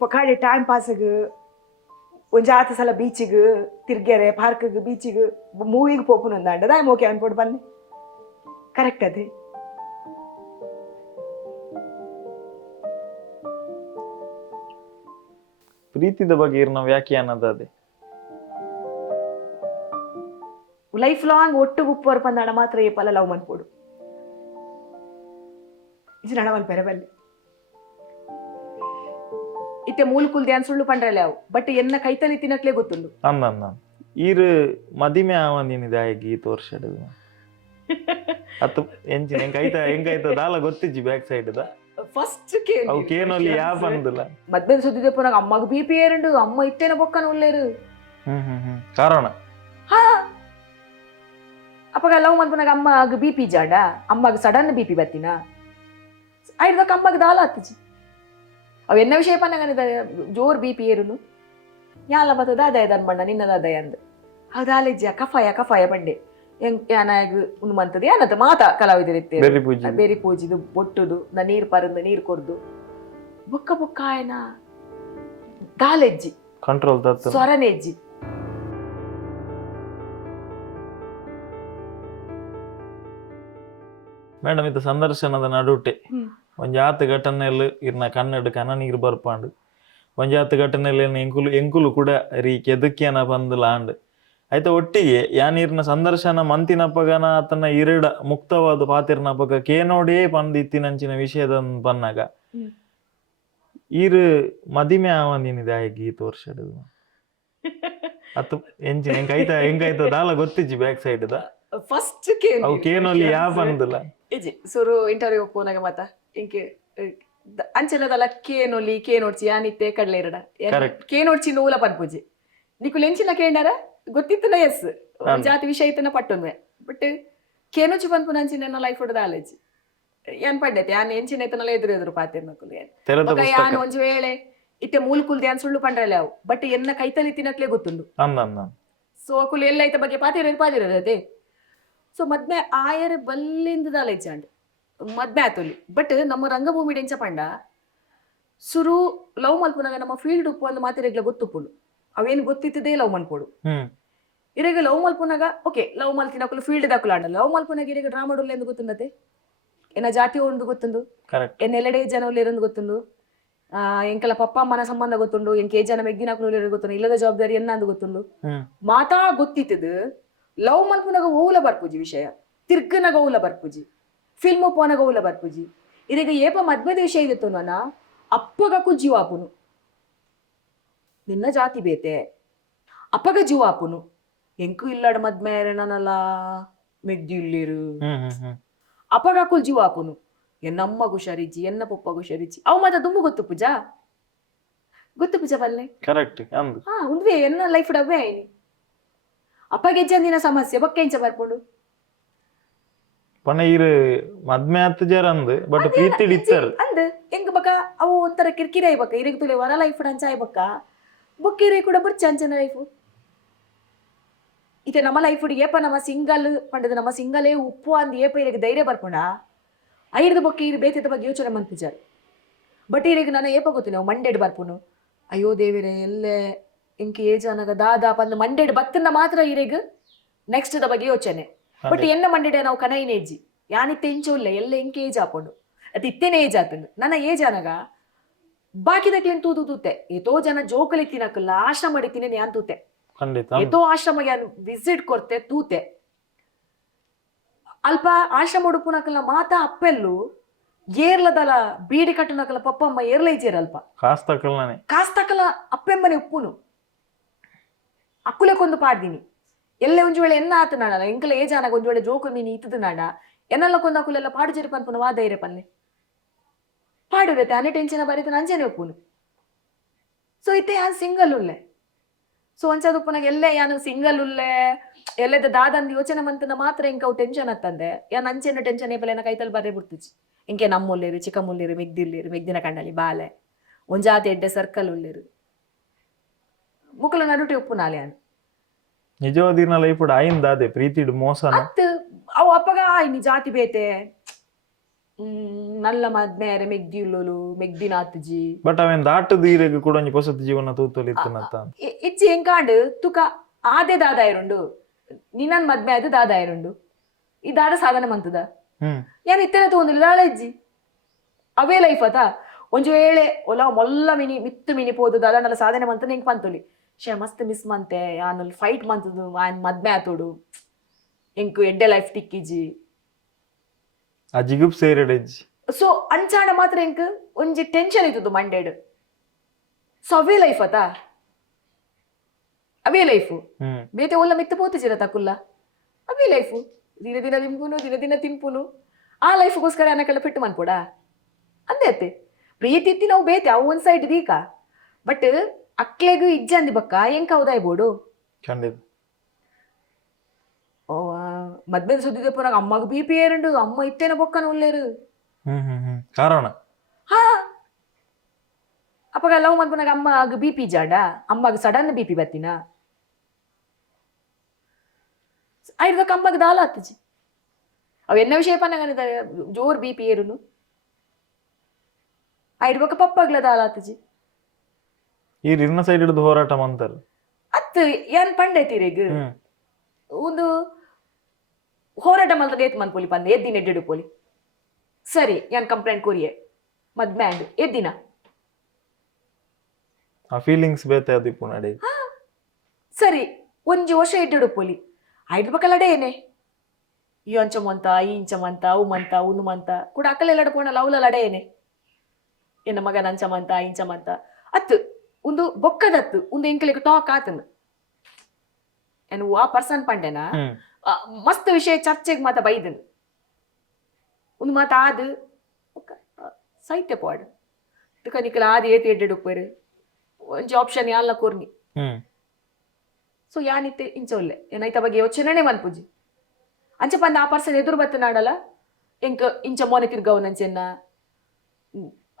ಪಕಾಡಿ time ಪಾಸಿಗೆ ಒಂದು ಜಾತ ಸಲ ಬೀಚಿಗೆ ತಿರ್ಗ್ಯಾರೆ ಪಾರ್ಕಿಗೆ ಬೀಚಿಗೆ ಮೂವಿಗೆ ಪೋಪುನು ಅಂದಾಂಡ ದಾಯ್ ಮೋಕೆ ಅನ್ಪೋಡು ಬನ್ನಿ ಕರೆಕ್ಟ್ ಅದೇ ಪ್ರೀತಿದ ಬಗ್ಗೆ ಇರೋ ವ್ಯಾಖ್ಯಾನದ ಅದೇ ಲೈಫ್ ಲಾಂಗ್ ಒಟ್ಟಿಗೆ ಉಪ್ಪೋರು ಪಂದಾಡ ಮಾತ್ರ ಏ ಪಲ್ಲ ಲವ್ ಮನ್ಪೋಡು ಇದು ನಡವಲ್ ಪೆರಬಲ್ಲಿ ಇತ್ತೆ ಮೂಲ್ಕುಲ್ದೆ ಅನ್ ಸುಳ್ಳು ಪಂಡ್ರಲ್ಲ ಅವು ಬಟ್ ಎನ್ನ ಕೈತಲಿ ತಿನ್ನಕ್ಲೇ ಗೊತ್ತುಂಡು ಅಂದ ಈರು ಮದಿಮೆ ಆವಂದಿನಿದೆ ಆಗಿ ತೋರ್ಸಡು ಅತ್ತು ಎಂಚಿನ ಹೆಂಗಾಯ್ತ ದಾಲ ಗೊತ್ತಿಜ್ಜಿ ಬ್ಯಾಕ್ ಸೈಡ್ ದ ಫಸ್ಟ್ ಅವು ಕೇನೊಲ್ಲಿ ಯಾ ಬಂದಿಲ್ಲ ಮದ್ವೆ ಸುದ್ದಿದೆ ಪುನಃ ಅಮ್ಮಗ ಬಿ ಪಿ ಏರುಂಡು ಅಮ್ಮ ಇತ್ತೇನ ಬೊಕ್ಕನ ಉಳ್ಳೇರು ಕಾರಣ ಹಾ ಅಪ್ಪಗ ಲವ್ ಮನ್ಪುನಾಗ ಅಮ್ಮಗ ಬಿ ಪಿ ಜಾಡ ಅಮ್ಮಗ ಸಡನ್ ಬಿ ಪಿ ಬತ್ತಿನ ಐಡ್ದಕ್ಕ ಅಮ್ಮಗ ದಾಲ ಹತ್ತಿಜಿ ಅವು ಎನ್ನ ವಿಷಯ ಪನ್ನಗನಿದ ಜೋರ್ ಬಿ ಪಿ ಏರುನು ಯಾಲ ಬತ್ತದ ಅದೇ ಅನ್ಬಣ್ಣ ನಿನ್ನದ ಅದೇ ಅಂದ್ ಹೌದಾಲಿಜ್ಜ ಕಫಾಯ ಬಂಡೆ ಯಾನಾಗ ಉಂಡು ಮಂತದ ಏನದ ಮಾತ ಕಲಾವಿದರಿತ್ತೆ ಬೇರೆ ಪೂಜಿದು ಬೊಟ್ಟುದು ನಾ ನೀರ್ ಪರಂದು ನೀರ್ ಕೊರ್ದು ಬೊಕ್ಕ ಆಯ್ನ ದಾಲೆಜ್ಜಿ ಕಂಟ್ರೋಲ್ ಸ್ವರನೆಜ್ಜಿ ಮೇಡಮ್ ಇದು ಸಂದರ್ಶನದ ನಡುಟೆ ಒಂಜಾತು ಘಟನೆಯಲ್ಲಿ ಇರ್ನ ಕನ್ನಡ ಕನ ನೀರು ಬರ್ಪಾಂಡು ಒಂಜಾತು ಘಟನೆಯಲ್ಲಿ ಎಂಕುಲು ಕೂಡ ರೀ ಕೆದಕ್ಯನ ಬಂದಲಾಂಡ್ ಆಯ್ತಾ ಒಟ್ಟಿಗೆ ಯಾನೀರ್ನ ಸಂದರ್ಶನ ಮಂತಿನಪ್ಪಗನ ಆತನ ಇರಡ ಮುಕ್ತವಾದ ಪಾತಿರ್ನಪ್ಪಗ ಕೇನೋಡೇ ಪಂದ್ ಇತ್ತಿನಂಚಿನ ವಿಷಯದ ಪನ್ನಾಗ ಈರು ಮದಿಮೆ ಆವಂದಿನಿದೆ ಆಗಿ ತೋರ್ಸಡು ಅತ್ತು ಎಂಚಿನ ಹೆಂಗಾಯ್ತ ದಾಲ ಗೊತ್ತಿಜ್ಜಿ ಬ್ಯಾಕ್ ಸೈಡ್ ದ ಫಸ್ಟ್ ಅವು ಕೇನೊಲ್ಲಿ ಯಾ ಬಂದಿಲ್ಲ ಇಜಿ ಸುರು ಇಂಟರ್ವ್ಯೂ ಪೋನಾಗ ಮಾತ ಇಂಕೆ ಅಂಚೆನದಲ್ಲ ಕೇನೋಡ್ಚಿ ಯಾನಿತ್ತೆ ಕಡ್ಲೆ ಇರಡ ಕೇನೋಡ್ಚಿ ನೂಲ ಪನ್ಪುಜಿ ನಿಕು ಲೆಂಚಿನ ಕೇಂಡಾರ ಗೊತ್ತಿತ್ತಲ್ಲ ಎಸ್ ಜಾತಿ ವಿಷಯ ಇತ್ತನ ಪಟ್ಟುನ್ವೆ ಬಟ್ ಕೇನೋಚಿ ಪನ್ಪುನ ಅಂಚಿನ ಲೈಫ್ ಹೊಡೆದ ಆಲಜಿ ಏನ್ ಪಡ್ಡೈತೆ ಯಾನ್ ಎಂಚಿನ ಐತನಲ್ಲ ಎದುರು ಪಾತಿರ್ನಕುಲು ಯಾನ್ ಒಂಜಿ ವೇಳೆ ಇತ್ತೆ ಮೂಲ್ಕುಲ್ದೆ ಅನ್ ಸುಳ್ಳು ಪಂಡ್ರಲ್ಲ ಅವು ಬಟ್ ಎನ್ನ ಕೈತಲಿ ತಿನ್ನಕ್ಲೇ ಗೊತ್ತುಂಡು ಸೊ ಅಕುಲು ಎಲ್ಲ ಐತ ಬಗ್ಗೆ ಪಾತಿರೋದೇ ಸೊ ಮದ್ಮೆ ಆಯರ್ ಬಲ್ಲಿಂದ ದಾಲೆಜ್ಜಾಂಡ್ ಮದ್ಮೆ ಆತೊಲಿ ಬಟ್ ನಮ್ಮ ರಂಗಭೂಮಿ ಡೆಂಚ ಪಂಡ ಸುರು ಲವ್ ಮಲ್ಪುನಾಗ ನಮ್ಮ ಫೀಲ್ಡ್ ಉಪ್ಪು ಒಂದು ಮಾತಿರೆಗ್ಲ ಗೊತ್ತುಪ್ಪುಡು ಅವೇನು ಗೊತ್ತಿತ್ತದೇ ಲವ್ ಮನ್ಪೋಡು ಇರೆಗ ಲವ್ ಮಲ್ಪುನಾಗ ಓಕೆ ಲವ್ ಮಲ್ತಿನಕುಲು ಫೀಲ್ಡ್ ದಾಕುಲು ಆಂಡ ಲವ್ ಮಲ್ಪುನಾಗ ಇರೆಗ ಡ್ರಾಮಾ ಡೋಲ್ಲ ಎಂದು ಗೊತ್ತುಂಡತೆ ಎನ್ನ ಜಾತಿ ಒಂದು ಗೊತ್ತುಂಡು ಎನ್ನೆಲ್ಲೆಡೆ ಜನ ಉಳ್ಳೇರೊಂದು ಗೊತ್ತುಂಡು ಎಂಕಲ ಪಪ್ಪ ಅಮ್ಮನ ಸಂಬಂಧ ಗೊತ್ತುಂಡು ಎಂಕೆ ಜನ ಮೆಗ್ಗಿನಾಕುಲು ಗೊತ್ತುಂಡು ಇಲ್ಲದ ಜವಾಬ್ದಾರಿ ಎನ್ನ ಅಂದು ಗೊತ್ತುಂಡು ಮಾತಾ ಗೊತ್ತಿತ್ತದು ಲವ್ ಮಲ್ಪುನಾಗ ಓಲ ಬರ್ಪುಜಿ ವಿಷಯ ತಿರ್ಗನಾಗ ಓಲ ಬರ್ಪುಜಿ ಫಿಲ್ಮ್ ಪೋನಾಗ ಓಲ ಬರ್ಪುಜಿ ಇರೆಗ ಏಪ ಮದ್ವೆದ ವಿಷಯ ಇತ್ತು ನಾನ ಅಪ್ಪಗಕು ಜೀವಾಪುನು ನಿನ್ನ ಜಾತಿ ಬೇತೆ ಅಪ್ಪಗ ಜೀವಾಪುನು ಎಂಕು ಇಲ್ಲಾಡ ಮದ್ಮೇರೆ ನನಲ್ಲ ಮೆಗ್ದಿ ಇಲ್ಲಿರು ಅಪ್ಪಗಕುಲ್ ಜೀವಾಪುನು ಎನ್ನಮ್ಮ ಹುಷಾರಿಜ್ಜಿ ಎನ್ನ ಪಪ್ಪ ಹುಷಾರಿಜ್ಜಿ ಅವು ಮಾತ ತುಂಬ ಗೊತ್ತು ಪೂಜಾ ಬಲ್ಲೆ ಕರೆಕ್ಟ್ ಉಂಡ್ವೆ ಎನ್ನ ಲೈಫ್ ಡವ್ವೆ ಆಯ್ನಿ ಅಪ್ಪಗೆಜ್ಜಂದಿನ ಸಮಸ್ಯೆ ಬೊಕ್ಕ ಎಂಚ ಬರ್ಕೊಂಡು ಪನ ಇರು ಮದ್ಮೆ ಆತ್ ಜರಂದ್ ಬಟ್ ಪ್ರೀತಿ ಇತ್ತರ್ ಅಂದ್ ಎಂಗ ಬಕ ಅವು ಒಂಥರ ಕಿರ್ಕಿರೈ ಬಕ ಇರೆಗ್ ತುಲೆ ವರ ಲೈಫ್ ಅಂಚಾಯ್ ಬಕ ಬೊಕ್ಕಿರೈ ಕೂಡ ಬುರ್ಚ ಅಂಚನ ಲೈಫ್ ಇತೆ ನಮ್ಮ ಲೈಫ್ ಏಪ ನಮ್ಮ ಸಿಂಗಲ್ ಪಂಡದ ನಮ್ಮ ಸಿಂಗಲೇ ಉಪ್ಪು ಅಂದ್ ಏಪ ಇರೆಗ್ ಧೈರ್ಯ ಬರ್ಕೊಂಡ ಐರ್ದ ಬೊಕ್ಕ ಇರು ಬೇತಿದ ಬಗ್ಗೆ ಯೋಚನೆ ಮಂತಿಜಾರ್ ಬಟ್ ಇರೆಗ್ ನಾನು ಏಪ ಗೊತ್ತಿಲ್ಲ ಮಂಡೇಡ್ ಬರ್ಪುನು ಅಯ್ಯೋ ದೇವಿರೆ ಎಲ್ಲೇ ಇಂಕಿ ಏಜ್ ಅನಾಗ ದಾದಾ ಪಂದ್ ಮಂಡೇಡ್ ಬತ್ತನ್ನ ಮಾತ್ರ ಇರೆಗ್ ನೆಕ್ಸ್ಟ್ ದ ಬಗ್ಗೆ ಯೋಚನೆ ಬಟ್ ಎನ್ನ ಮಂಡೇಡೆ ನಾವು ಕನೈನ ಏಜಿ ಯಾನಿತ್ತೆ ಇಂಚು ಇಲ್ಲ ಎಲ್ಲ ಎಂಕೆ ಏಜ್ ಹಾಕೊಂಡು ಅದು ಇತ್ತೇನೆ ಏಜ್ ಆತಂದು ನನ್ನ ಏಜ್ ಅನಾಗ ಬಾಕಿದಕ್ಲೇನ್ ತೂತೆ ಏತೋ ಜನ ಜೋಕಲಿ ತಿನ್ನಕಲ್ಲ ಆಶ್ರಮ ಮಾಡಿ ತಿನ್ನೇನೆ ಯಾನ್ ತೂತೆ ಏತೋ ಆಶ್ರಮ ಯಾನ್ ವಿಸಿಟ್ ಕೊರ್ತೆ ತೂತೆ ಅಲ್ಪ ಆಶ್ರಮ ಹುಡುಪುನಕಲ್ಲ ಮಾತಾ ಅಪ್ಪೆಲ್ಲು ಏರ್ಲದಲ್ಲ ಬೀಡಿ ಕಟ್ಟನಕಲ್ಲ ಪಪ್ಪಮ್ಮ ಏರ್ಲ ಇಜೇರಲ್ಪ ಕಾಸ್ತಕಲ್ಲ ಅಪ್ಪೆಮ್ಮನೆ ಉಪ್ಪುನು ಅಕ್ಕುಲೆಕೊಂದು ಪಾಡ್ದಿನಿ ಎಲ್ಲೇ ಒಂಜು ವೇಳೆ ಎನ್ನ ಆತ ನಾಡ ಎಂಕಲ ಏಜ್ ಆನಾಗ ಒಂಜು ವೇಳೆ ಜೋಕು ಮೀನು ಇತ್ತದ ನಾಡ ಎನ್ನಲ್ಲ ಕೊಂದು ಅಕ್ಕುಲೆಲ್ಲ ಪಾಡು ಜರಿ ಪನ್ಪುನ ವಾ ಧೈರ್ಯ ಪನ್ನೆ ಪಾಡುರತ್ತೆ ಅನೆ ಟೆನ್ಷನ್ ಬರೀತ ಅಂಜನೆ ಒಪ್ಪುನು ಸೊ ಇತ್ತೆ ಯಾನ್ ಸಿಂಗಲ್ ಉಲ್ಲೆ ಸೊ ಒಂಚದ ಉಪ್ಪುನಾಗ ಎಲ್ಲೇ ಯಾನು ಸಿಂಗಲ್ ಉಲ್ಲೆ ಎಲ್ಲದ ದಾದಂದು ಯೋಚನೆ ಮಂತನ ಮಾತ್ರ ಎಂಕ ಅವು ಟೆನ್ಷನ್ ಹತ್ತಂದೆ ಯಾನ್ ಅಂಚೆನ ಟೆನ್ಷನ್ ಏಪಲ ಏನ ಕೈತಲ್ ಬರ್ರೆ ಬಿಡ್ತಿಜಿ ಇಂಕೆ ನಮ್ಮುಲ್ಲೇರು ಚಿಕ್ಕಮುಲ್ಲೇರು ಮೆಗ್ದಿಲ್ಲೇರು ಮೆಗ್ದಿನ ಕಂಡಲ್ಲಿ ಬಾಲೆ ಒಂಜಾತಿ ಎಡ್ಡೆ ಸರ್ಕಲ್ ಉಳ್ಳೇರು ಮುಕ್ಕಲ ನಡುಟೆ ಉಪ್ಪು ನಾಲೆ ಅನ್ ನಿಜವಾದಿನ ಲೈಫ್ ಆಯಿಂದಾದೆ ಪ್ರೀತಿ ಮೋಸ ಅವು ಅಪ್ಪಗ ಆಯ್ನಿ ಜಾತಿ ಬೇತೆ ನಲ್ಲ ಮದ್ಮೇರೆ ಮೆಗ್ದಿಲ್ಲೋಲು ಮೆಗ್ದಿನಾತ್ಜಿ ಬಟ್ ಅವೇನ್ ದಾಟದ ಈರೆಗ್ ಕೂಡ ಒಂಜಿ ಪೊಸತ್ ಜೀವನ ತೂತೊಲಿತ್ತನತ್ತ ಇಜ್ಜಿ ಎಂಕಾಂಡ್ ತುಕ ಆದೆ ದಾದಾಯರುಂಡು ನಿನ್ನನ್ ಮದ್ಮೆ ಆದ್ ದಾದಾಯರುಂಡು ಈ ದಾಡ ಸಾಧನೆ ಮಂತದ ಯಾನ್ ಇತ್ತೇನೆ ತಗೊಂದಿಲ್ಲ ದಾಳ ಇಜ್ಜಿ ಅವೇ ಲೈಫ್ ಅತ ಒಂಜು ವೇಳೆ ಒಲ ಮೊಲ್ಲ ಮಿತ್ತು ಮಿನಿ ಪೋದು ದಾದಾಂಡಲ ಸಾಧನೆ ಮಂತ ಹೆಂಗ್ ಪಂತೊಲಿ ಶೇ ಮಸ್ತ್ ಮಿಸ್ ಮಂತೆ ಆನಲ್ಲಿ ಫೈಟ್ ಮಂತದು ಆಯ್ನ್ ಮದ್ಮೆ ಆತೋಡು ಎಂಕು ಎಡ್ಡೆ ಲೈಫ್ ಟಿಕ್ಕಿಜಿ ಆ ಜಿಗುಪ್ ಸೇರೆಡೆಜ್ಜಿ ಸೊ ಅಂಚಾಂಡ ಮಾತ್ರ ಎಂಕ್ ಒಂಜಿ ಟೆನ್ಷನ್ ಇತ್ತದು ಮಂಡೇಡ್ ಸೊ ಅವೇ ಲೈಫ್ ಅತ ಅವೇ ಲೈಫು ಬೇತೆ ಒಲ್ಲ ಮಿತ್ತು ಪೋತಿಜಿರ ತಕುಲ್ಲ ಅವೇ ಲೈಫು ದಿನ ದಿನ ತಿಂಪುನು ದಿನ ದಿನ ತಿಂಪುನು ಆ ಲೈಫ್ಗೋಸ್ಕರ ಅನ್ನಕ್ಕೆಲ್ಲ ಫಿಟ್ ಮನ್ಪೋಡ ಅಂದೇ ಅತ್ತೆ ಪ್ರೀತಿ ಇತ್ತಿ ನಾವು ಬೇತೆ ಅವು ಒಂದ್ ಸೈಡ್ ದೀಕ ಬಟ್ ಅಕ್ಲೆಗೂ ಇಜ್ಜ ಅಂದಿ ಬಕ್ಕ ಎಂಕ ಹೌದಾಯ್ ಬೋಡು ಖಂಡಿತ ಮದ್ವೆ ಸುದ್ದಿದೆ ಪುರಾಗ ಅಮ್ಮಗ BP ಏರುಂಡು ಅಮ್ಮ ಇತ್ತೇನ ಬೊಕ್ಕನ ಉಳ್ಳೇರು ಕಾರಣ ಹಾ ಅಪ್ಪಗ ಲವ್ ಮನ್ಪುನಾಗ ಅಮ್ಮಗ BP ಜಾಡ ಅಮ್ಮಗ ಸಡನ್ BP ಬತ್ತಿನ ಐಡ್ಬಕ್ ಅಮ್ಮಗ ದಾಲ ಹತ್ತಜಿ ಅವ್ ಎನ್ನ ವಿಷಯ ಪನ್ನಗನಿದ ಜೋರ್ BP ಏರುನು ಐಡ್ಬಕ ಪಪ್ಪಗ್ಲ ದಾಲ ಹತ್ತಜಿ ಈ ಇರ್ನ ಸೈಡ್ ಹಿಡಿದು ಹೋರಾಟ ಮಂತಾರ ಅತ್ ಏನ್ ಪಂಡೈತಿರೇಗ ಒಂದು ಹೋರಾಟ ಮಲ್ತದ ಏತ್ ಮನ್ಪೊಲಿ ಪಂದೆ ಎದ್ದಿನ ಎಡ್ಡೆಡು ಪೋಲಿ ಸರಿ ಏನ್ ಕಂಪ್ಲೇಂಟ್ ಕೊರಿಯೆ ಮದ್ಮೆ ಅಂಡ್ ಎದ್ದಿನ ಆ ಫೀಲಿಂಗ್ಸ್ ಬೇತೆ ಅದಿಪ್ಪು ನಡೆ ಸರಿ ಒಂಜಿ ವರ್ಷ ಎಡ್ಡೆಡು ಪೋಲಿ ಐಡ್ಬೇಕಲ್ಲಡೆ ಏನೇ ಈ ಅಂಚಮಂತ ಈ ಇಂಚಮಂತ ಅವು ಮಂತ ಉನ್ನು ಮಂತ ಕೂಡ ಅಕ್ಕಲೆಲ್ಲಡ ಪೋಣಲ್ಲ ಅವಲಲ್ಲಡೆ ಏನೇ ಎನ್ನ ಮಗನ ಅಂಚಮಂತ ಇಂಚಮಂತ ಅತ್ತು ಒಂದು ಬೊಕ್ಕದತ್ತು ಒಂದು ಎಂಕಲಿಗೆ ಟಾಕ್ ಆತನ ಏನು ಆ ಪರ್ಸನ್ ಪಂಡೆನ ಮಸ್ತ್ ವಿಷಯ ಚರ್ಚೆಗೆ ಮಾತ ಬೈದನು ಒಂದು ಮಾತ ಆದ್ ಸಾಹಿತ್ಯ ಪಾಡ್ ನಿಕಲ ಆದ್ ಏತ್ ಎಡ್ಡೆಡು ಉಪ್ಪೇರು ಒಂಜಿ ಆಪ್ಷನ್ ಯಾಲ್ಲ ಕೋರ್ನಿ ಸೊ ಯಾನಿತ್ತೆ ಇಂಚ ಒಲ್ಲೆ ಏನಾಯ್ತ ಬಗ್ಗೆ ಯೋಚನೆ ಮನ್ಪುಜಿ ಅಂಚ ಪಂದ ಆ ಪರ್ಸನ್ ಎದುರು ಬತ್ತನಾಡಲ್ಲ ಎಂಕ ಇಂಚ ಮೋನೆ ತಿರ್ಗವನಂಚೆನ್ನ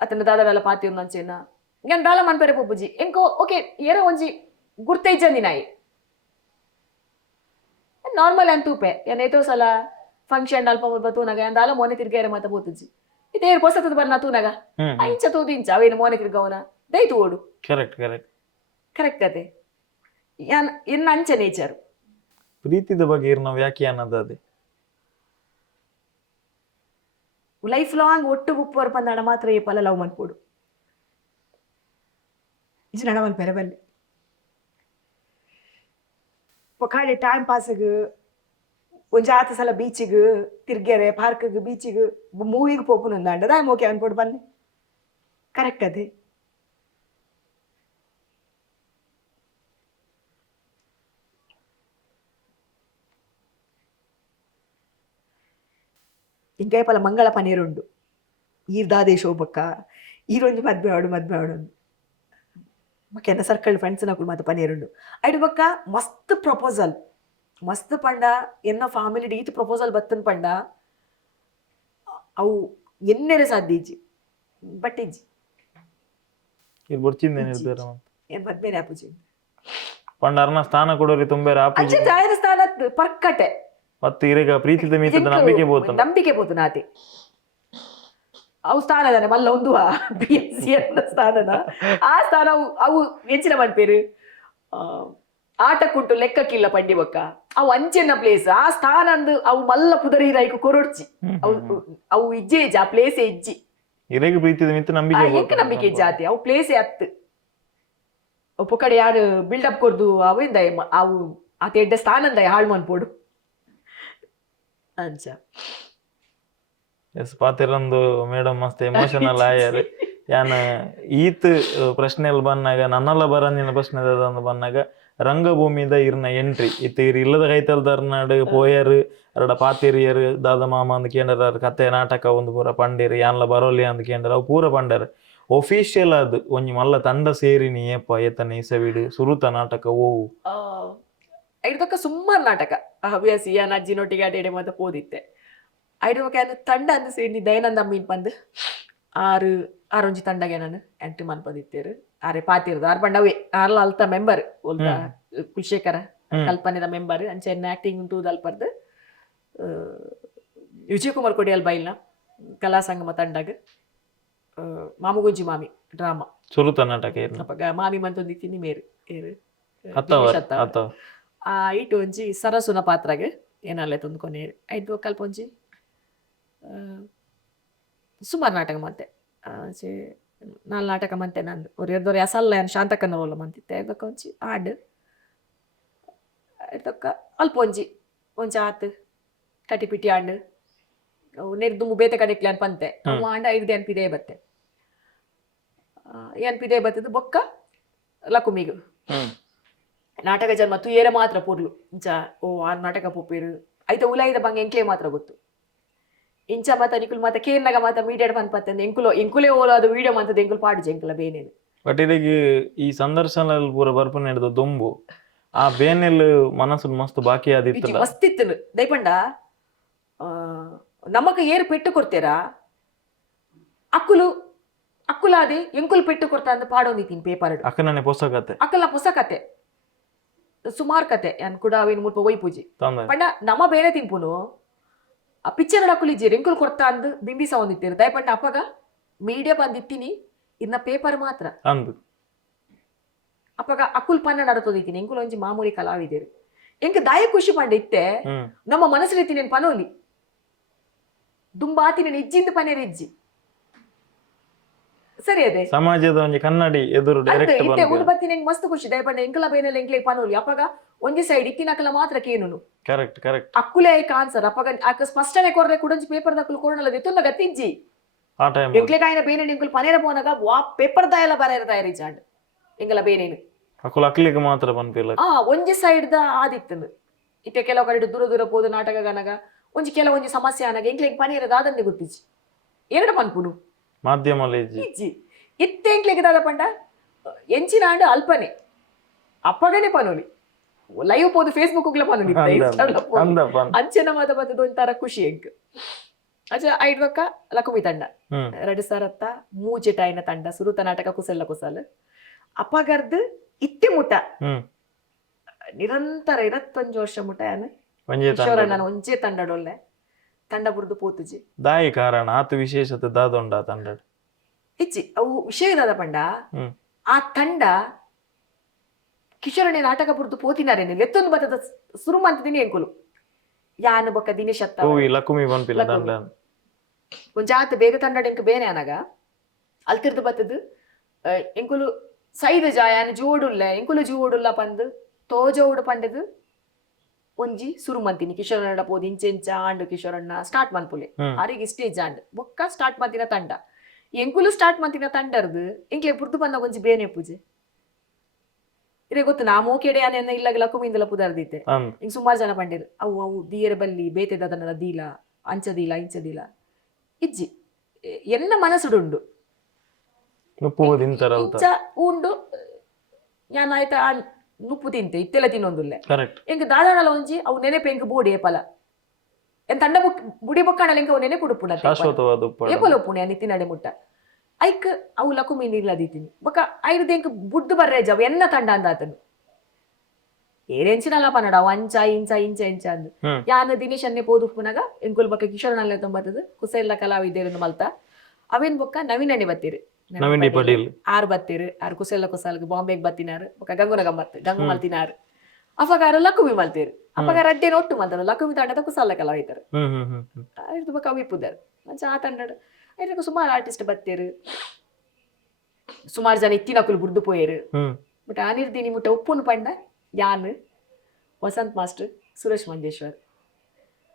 ಅತನ ದಾದವೆಲ್ಲ ಪಾತಿರ್ನಂಚೆನ್ನ ഞാൻ ದಾಲ ಮನ್ಪೆರೆ ಪೊಪ್ಪುಜಿ ಎಂಕೋ ಓಕೆ ಏರೋ ಒಂಜಿ ಗುರ್ತೈಜಂದಿ ನಾಯಿ ನಾರ್ಮಲ್ ಅಂತ ತೂಪೆ ಏನ್ ಏತೋ ಸಲ ಫಂಕ್ಷನ್ ಅಲ್ಪ ಮುಲ್ಪ ತೂನಗ ಏನ್ ದಾಲ ಮೋನೆ ತಿರ್ಗೇರೆ ಮಾತ ಬೋತುಜಿ ಇದೇರ್ ಪೊಸತದ ಬರ್ನ ತೂನಗ ಇಂಚ ತೂದು ಇಂಚ ಅವೇನು ಮೋನೆ ತಿರ್ಗವನ ದೈತು ಓಡು ಕರೆಕ್ಟ್ ಅದೇ ಯಾನ್ ಎನ್ನ ಅಂಚ ನೇಚರ್ ಪ್ರೀತಿದ ಬಗ್ಗೆ ಇರ್ನ ವ್ಯಾಖ್ಯಾನದ ಅದೇ ಲೈಫ್ ಲಾಂಗ್ ಒಟ್ಟು ಉಪ್ಪುವರ್ ಪಂದಾಡ ಮಾತ್ರ ಈ ಪಲ ಲವ್ ಮನ್ಪೋಡು ಇದು ನಡವಲ್ ಪೆರಬಲ್ಲೆ ಪೊಕಾಡಿ ಟೈಮ್ ಪಾಸ್ಗೆ ಒಂಜಾತ ಸಲ ಬೀಚಿಗೆ ತಿರ್ಗೆರೆ ಪಾರ್ಕ್ಗೆ ಬೀಚಿಗೆ ಮೂವಿಗೆ ಪೋಪುನು ಅಂದ ಮೋಕೆ ಅನ್ಪೋಡು ಬನ್ನಿ ಕರೆಕ್ಟ್ ಅದೇ ಇಂಕೈ ಪಲ ಮಂಗಳ ಪನೀರುಂಡು ಈರ್ದಾದೆ ಶೋಭಕ್ಕ ಈರೊಂದು ಮದ್ವೆ ಆಡು ಕೆನ್ನ ಸರ್ಕಲ್ ಫ್ರೆಂಡ್ಸ್ ನಕುಲು ಮಾತ ಪನೀರುಂಡು ಐಡು ಬಕ್ಕ ಮಸ್ತ್ ಪ್ರಪೋಸಲ್ ಮಸ್ತ್ ಪಂಡ ಎನ್ನ ಫ್ಯಾಮಿಲಿ ಈತ್ ಪ್ರಪೋಸಲ್ ಬತ್ತನ್ ಪಂಡ ಅವು ಎನ್ನೆರೆ ಸಾಧ್ಯ ಇಜ್ಜಿ ಬಟ್ ಇಜ್ಜಿ ಏನ್ ಮದ್ಮೇನೆ ಆಪುಜಿ ಪಂಡರ್ನ ಸ್ಥಾನ ಕೊಡೋರಿ ತುಂಬಾ ಅಂಚೆ ಜಾಯದ ಸ್ಥಾನ ಪರ್ಕಟೆ ಮತ್ತೆ ಇರೇಗ ಪ್ರೀತಿದ ಮೀತದ ನಂಬಿಕೆ ಬೋತು ನಾತಿ ಅವು ಸ್ಥಾನದಾನೆ ಮಲ್ಲ ಒಂದು BSc ಅನ್ನ ಸ್ಥಾನದ ಆ ಸ್ಥಾನ ಅವು ಹೆಚ್ಚಿನ ಮನ್ಪೇರು ಆಟಕ್ಕುಂಟು ಲೆಕ್ಕಕ್ಕಿಲ್ಲ ಪಂಡಿ ಬೊಕ್ಕ ಅವು ಅಂಚೆನ ಪ್ಲೇಸ್ ಆ ಸ್ಥಾನ ಅಂದು ಅವು ಮಲ್ಲ ಪುದರಿ ರೈಕು ಕೊರೊಡ್ಚಿ ಅವು ಇಜ್ಜೆ ಆ ಪ್ಲೇಸೇ ಇಜ್ಜಿ ಇರೇಗ ಪ್ರೀತಿದ ಮಿತ್ತ ನಂಬಿಕೆ ಜಾತಿ ಅವು ಪ್ಲೇಸೇ ಹತ್ತು ಅವು ಕಡೆ ಯಾರು ಬಿಲ್ಡಪ್ ಕೊರ್ದು ಅವಿಂದ ಅವು ಆ ತೆಡ್ಡ ಸ್ಥಾನದ ಹಾಳು ಮನ್ಪೋಡು ಅಂಚ ಎಸ್ ಪಾತಿರಂದು ಮೇಡಮ್ ಮಸ್ತ್ ಎಮೋಷನಲ್ ಆಯಾರು ಯಾನ್ ಈತ್ ಪ್ರಶ್ನೆಲ್ ಬಂದಾಗ ನನ್ನಲ್ಲ ಬರಂದಿನ ಪ್ರಶ್ನೆ ಬಂದಾಗ ರಂಗಭೂಮಿದ ಇರ್ನ ಎಂಟ್ರಿ ಇತ್ತು ಇರ್ ಇಲ್ಲದ ಕೈತಲ್ದಾರ್ನಾಡು ಪೋಯರು ಎರಡ ಪಾತಿರಿಯರು ದಾದ ಮಾಮ ಅಂದ್ ಕೇಂದ್ರ ಕತೆ ನಾಟಕ ಒಂದು ಪೂರ ಪಂಡಿರು ಯಾನ್ಲ ಬರೋಲಿ ಅಂದ್ ಕೇಂದ್ರ ಅವು ಪೂರ ಪಂಡರ್ ಒಫಿಷಿಯಲ್ ಅದು ಒಂಜಿ ಮಲ್ಲ ತಂಡ ಸೇರಿ ನೀ ಏಪ ಏತನ ಇಸವಿಡು ಸುರುತ ನಾಟಕ ಓವು ಐಡ್ದಕ್ಕ ಸುಮಾರು ನಾಟಕ ಹವ್ಯಾಸಿ ಯಾನ್ ಅಜ್ಜಿನೊಟ್ಟಿಗೆ ಅಡೇಡೆ ಮಾತ ಪೋದಿತ್ತೆ ಐಡ್ದಕ್ಕ ತಂಡ ಅಂದು ಸೇರಿ ದಯಾನಂದ ಅಮ್ಮೀನ್ ಬಂದು ಆರೊಂಜಿ ತಂಡಗೆ ನಾನು ಎಂಟ್ರಿ ಮನ್ಪದಿತ್ತೇರು ಆರೆ ಪಾತಿರ್ದು ಆರು ಪಂಡವೇ ಆರ್ಲ ಅಲ್ತ ಮೆಂಬರ್ ಒಲ್ತ ಕುಲಶೇಖರ ಕಲ್ಪನೆದ ಮೆಂಬರ್ ಅಂಚೆ ಆಕ್ಟಿಂಗ್ ಉಂಟು ಅಲ್ಪರ್ದು ವಿಜಯ್ ಕುಮಾರ್ ಕೊಡಿಯಲ್ ಬೈಲ್ನ ಕಲಾ ಸಂಗಮ ತಂಡಾಗ ಮಾಮುಗುಂಜಿ ಮಾಮಿ ಡ್ರಾಮಾ ಸುರುತ ನಾಟಕ ಏನು ಅಪ್ಪಗ ಮಾಮಿ ಮಂತೊಂದು ತಿನ್ನಿ ಮೇರು ಏರು ಅತ್ತವ ಆ ಇಟ್ಟು ಒಂಜಿ ಸರಸುನ ಪಾತ್ರಗೆ ಏನಲ್ಲೇ ತಂದ್ಕೊನೆ ಐದು ಕಲ್ಪ ಒಂಜಿ ಸುಮಾರು ನಾಟಕ ಮಂತೆ ನಾಲ್ ನಾಟಕ ಮಂತೆ ನಂದು ಅವ್ರು ಎರ್ದವ್ರು ಯಾಸಲ್ಲ ಶಾಂತಕನ್ನ ಹೋಲ ಮಂತಿತ್ತೆ ಅದಕ್ಕೆ ಒಂಜಿ ಹಾಡು ಅದಕ್ಕ ಅಲ್ಪ ಒಂಜಿ ಆತು ಕಟಿಪಿಟಿ ಹಾಡು ನೆರ್ದು ಬೇತೆ ಕಡೆಕ್ಲಿ ಅನ್ ಪಂತೆ ಅವು ಆಂಡ ಐದು ಎನ್ಪಿದೆ ಬತ್ತೆ ಎನ್ಪಿದೆ ಬತ್ತದು ಬೊಕ್ಕ ಲಕುಮಿಗು ನಾಟಕ ಜನ್ಮ ತುಯೇರ ಮಾತ್ರ ಪೂರ್ಲು ಇಂಚ ಆ ನಾಟಕ ಪೊಪ್ಪೇರು ಐತ ಉಲಾಯಿದ ಬಂಗ ಎಂಕ್ಲೆ ಮಾತ್ರ ಗೊತ್ತು ಇಂಚ ಮಾತ ನಿಕುಲ್ ಮಾತ ಕೇರ್ನಾಗ ಮಾತ ಮೀಡಿಯಾ ಪಂಪತ್ತಂದು ಎಂಕುಲೇ ಓಲೋ ಅದು ವಿಡಿಯೋ ಮಾತದ ಎಂಕುಲು ಪಾಡು ಎಂಕುಲ ಬೇನೇನು ಬಟ್ ಇದಕ್ಕೆ ಈ ಸಂದರ್ಶನ ಪೂರ ಬರ್ಪು ನಡೆದ ದೊಂಬು ಆ ಬೇನೆಲ್ ಮನಸ್ಸು ಮಸ್ತ್ ಬಾಕಿ ಆದಿತ್ತು ಮಸ್ತ್ ಇತ್ತು ದಯಪಂಡ ನಮಕ್ ಏರು ಪೆಟ್ಟು ಕೊಡ್ತೇರಾ ಅಕ್ಕುಲಾದೆ ಎಂಕುಲ್ ಪೆಟ್ಟು ಕೊಡ್ತಾ ಅಂತ ಪಾಡೋಂದಿತ್ತೀನಿ ಪೇಪರ್ ಅಕ್ಕನೇ ಪುಸ್ತಕತೆ ಅಕ್ಕಲ ಪುಸ್ತಕತೆ ಸುಮಾರು ಕತೆ ಅನ್ ಕೂಡ ಅವೇನು ಮುಲ್ಪ ಒಯ್ ಪೂಜಿ ಪಂಡ ನಮ್ಮ ಬೇರೆ ತಿನ್ಪುನು ಆ ಪಿಕ್ಚರ್ ಅಕ್ಕುಲಿಜ್ಜಿ ಎಂಕುಲ್ ಕೊಡ್ತಾ ಅಂದು ಬಿಂಬಿಸ ಒಂದಿತ್ತೇರು ದಯಪಂಡ ಅಪ್ಪಗ ಮೀಡಿಯಾ ಬಂದಿತ್ತೀನಿ ಇದನ್ನ ಪೇಪರ್ ಮಾತ್ರ ಅಂದು ಅಪ್ಪಗ ಅಕ್ಕುಲ್ ಪನ್ನ ನಡತೋದಿತ್ತೀನಿ ಎಂಕುಲ್ ಒಂಜಿ ಮಾಮೂಲಿ ಕಲಾವಿದೇರು ಎಂಕ ದಾಯ ಖುಷಿ ಪಂಡ ಇತ್ತೆ ನಮ್ಮ ಮನಸ್ಸಲ್ಲಿ ತಿನ್ನೇನು ಪನೋಲಿ ದುಂಬಾತಿ ನಾನು ಇಜ್ಜಿಂದ ಪನೇರು ಇಜ್ಜಿ ಸರಿ ಅದೇ ಸಮಾಜದ ಒಂಜಿ ಕನ್ನಡಿ ಎದುರು ಡೈರೆಕ್ಟ್ ಇತ್ತೆ ಊಟ ಬತ್ತೀನಿ ಮಸ್ತ್ ಖುಷಿ ದಯಪಂಡ ಎಂಕಲ ಬೇನೆಲ್ಲ ಎಂಕ್ಲೆ ಪನೋಲಿ ಅಪ್ಪಗ ಒಂಜಿ ಸೈಡ್ ಇತ್ತಿನಕಲ ಮಾತ್ರ ಕೇನುನು ಕರೆಕ್ಟ್ ಕರೆಕ್ಟ್ ಅಕ್ಕುಲೆ ಆನ್ಸರ್ ಅಪ್ಪಗ ಅಕ್ಕ ಸ್ಪಷ್ಟನೆ ಕೊರ್ರೆ ಕುಡಂಜಿ ಪೇಪರ್ ದಕ್ಕಲು ಕೊಡನಲ್ಲ ದಿತ್ತುನ್ನ ಗತ್ತಿಜ್ಜಿ ಆ ಟೈಮ್ ಎಂಕ್ಲೆ ಕಾಯಿನ ಬೇನೆ ಎಂಕುಲ್ ಪನೇರ ಪೋನಾಗ ವಾ ಪೇಪರ್ ದಾಯಲ ಬರೇರ ತಯಾರಿ ಜಾಂಡ್ ಎಂಗಲ ಬೇನೇನು ಅಕ್ಕುಲ ಅಕ್ಲಿಗೆ ಮಾತ್ರ ಪನ್ಪಿಲ್ಲ ಒಂಜಿ ಸೈಡ್ ದ ಆದಿತ್ತಂದು ಇತ್ತೆ ಕೆಲವು ಕಡೆ ದೂರ ದೂರ ಪೋದು ನಾಟಕ ಗನಗ ಒಂಜಿ ಕೆಲವೊಂಜಿ ಸಮಸ್ಯೆ ಆನಾಗ ಎಂಕ್ಲೆ ಪನೇರದ ಆದಂದೆ ಗೊತ್ತಿಜ್ಜಿ ಎರಡು ಪನ್ಪುನು ಮಾಧ್ಯಮ ಇಜ್ಜಿ ಇತ್ತೆ ಎಂಕ್ಲೆಗೆ ದಾದ ಪಂಡ ಎಂಚಿನ ಆಂಡ ಅಲ್ಪನೆ ಅಪ್ಪಗನೆ ಪನೋಲಿ ಲೈವ್ ಪೋದು ಫೇಸ್ಬುಕ್ ಪನೋಲಿ ಅಂಚನ ಮಾತ ಬತ್ತದ ಒಂಥರ ಖುಷಿ ಎಂಕ್ ಅಚ್ಚ ಐಡ್ವಕ್ಕ ಲಕುಮಿ ತಂಡ 2003 ಮೂಜೆಟಾಯಿನ ತಂಡ ಸುರುತ ನಾಟಕ ಕುಸಲ್ಲ ಕುಸಲ್ ಅಪ್ಪಗರ್ದು ಇತ್ತೆ ಮುಟ ನಿರಂತರ 21 ವರ್ಷ ಮುಟ ನಾನು ಒಂಜೆ ತಂಡಡೊಲ್ಲೆ ತಂಡ ಬುರ್ದು ಪೋತುಜಿ ದಾಯಿ ಕಾರಣ ಆತು ವಿಶೇಷತೆ ದಾದೊಂಡ ತಂಡ ಹೆಚ್ಚಿ ಅವು ವಿಷಯ ದಾದ ಪಂಡ ಆ ತಂಡ ಕಿಶೋರನೆ ನಾಟಕ ಬುರ್ದು ಪೋತಿನಾರೇನು ಎತ್ತೊಂದು ಬತ್ತದ ಸುರು ಮಂತದಿನಿ ಎಂಕುಲು ಯಾನು ಬೊಕ್ಕ ದಿನೇಶ್ ಅತ್ತ ಲಕುಮಿ ಬಂಪಿಲ್ಲ ತಂಡ ಒಂಜಾತ್ ಬೇಗ ತಂಡ ಎಂಕ್ ಬೇನೆ ಅನಗ ಅಲ್ತಿರ್ದು ಬತ್ತದು ಎಂಕುಲು ಸೈದ ಜಾಯಾನ ಜೋಡುಲ್ಲ ಎಂಕುಲು ಜೋಡುಲ್ಲ ಪಂದು ತೋಜೋಡು ಪಂಡದು ಒಂಜಿ ಸುರು ಮಂತಿನಿ ಕಿಶೋರಣ್ಣ ಪೋದು ಇಂಚೆಂಚ ಆಂಡು ಕಿಶೋರಣ್ಣ ಸ್ಟಾರ್ಟ್ ಮನ್ಪುಲೆ ಆರಿಗೆ ಸ್ಟೇಜ್ ಆಂಡ್ ಬೊಕ್ಕ ಸ್ಟಾರ್ಟ್ ಮಂತಿನ ತಂಡ ಎಂಕುಲು ಸ್ಟಾರ್ಟ್ ಮಂತಿನ ತಂಡರ್ದು ಎಂಕ್ಲೆ ಬುರ್ದು ಬಂದ ಒಂಜಿ ಬೇನೆ ಪೂಜೆ ಇರೇ ಗೊತ್ತು ನಾ ಮೋಕೆಡೆ ಅನ್ನ ಇಲ್ಲಾಗ ಲಕುಮಿಂದಲ ಪುದರ್ದಿತ್ತೆ ಹಿಂಗ್ ಸುಮಾರು ಜನ ಪಂಡೇರು ಅವು ದೀಯರ ಬಲ್ಲಿ ಬೇತೆದನ್ನ ದೀಲ ಅಂಚದೀಲ ಇಂಚದೀಲ ಇಜ್ಜಿ ಎನ್ನ ಮನಸ್ಸುಡುಂಡು ಉಂಡು ಯಾನ್ ಆಯ್ತಾ ನುಪ್ಪು ತಿಂತೆ ಇತ್ತೆಲ್ಲ ತಿನ್ನೊಂದುಲ್ಲೆ ಎಂಕ್ ದಾದಾನಲ ಒಂಜಿ ಅವು ನೆನೆಪೆ ಎಂಕ್ ಬೋಡಿ ಏಪಲ ಎನ್ ತಂಡ ಬುಡಿ ಬೊಕ್ಕಣಲ ಎಂಕ ಅವು ನೆನೆ ಪುಡುಪುಣ ಏಪಲ ಒಪ್ಪುಣೆ ನಿತ್ತಿನಡೆ ಮುಟ್ಟ ಐಕ್ ಅವು ಲಕುಮಿ ನಿಲ್ಲದಿತ್ತೀನಿ ಬೊಕ್ಕ ಐದು ಎಂಕ್ ಬುಡ್ದು ಬರ್ರೇಜ್ ಅವು ಎನ್ನ ತಂಡ ಅಂದಾತನು ಏರೆಂಚಿನಲ್ಲ ಪನ್ನಡ ಅವು ಅಂಚ ಇಂಚ ಇಂಚ ಇಂಚ ಅಂದು ಯಾನ ದಿನೇಶ್ ಅನ್ನೆ ಪೋದು ಪುನಗ ಎಂಕುಲ್ ಬೊಕ್ಕ ಕಿಶೋರನಲ್ಲ ತೊಂಬತ್ತದು ಕುಸೆಲ್ಲ ಕಲಾವಿದ್ದೇರು ಮಲ್ತ ಅವೇನ್ ಬೊಕ್ಕ ನವೀನಣ್ಣೆ ಬತ್ತೀರು ಆರು ಬತ್ತೀರು ಆರು ಕುಸೆಲ್ಲ ಕುಸಲ್ಗ ಬಾಂಬೆಗ್ ಬತ್ತಿನಾರು ಬೊಕ್ಕ ಗಂಗುನ ಗಂಗು ಮಲ್ತಿನಾರು ಅಪಗಾರ ಲಕುಮಿ ಮಲ್ತೇರು ಅಪಗಾರ ಅಡ್ಡೇನು ಒಟ್ಟು ಮಲ್ತಾರ ಲಕುಮಿ ತಂಡದ ಕುಸಲ್ಲ ಕಲಾವಿದರು ಇದು ಬೊಕ್ಕ ಅವಿಪ್ಪುದಾರು ಮಂಚ ಆ ತಂಡ ಐದಕ್ಕೆ ಸುಮಾರು ಆರ್ಟಿಸ್ಟ್ ಬತ್ತೇರು ಸುಮಾರು ಜನ ಇತ್ತಿನಕುಲು ಬುರ್ದು ಪೋಯರು ಬಟ್ ಆನಿರ್ದೀನಿ ಮುಟ್ಟ ಉಪ್ಪುನು ಪಂಡ ಯಾನ್ ವಸಂತ್ ಮಾಸ್ಟರ್ ಸುರೇಶ್ ಮಂಜೇಶ್ವರ್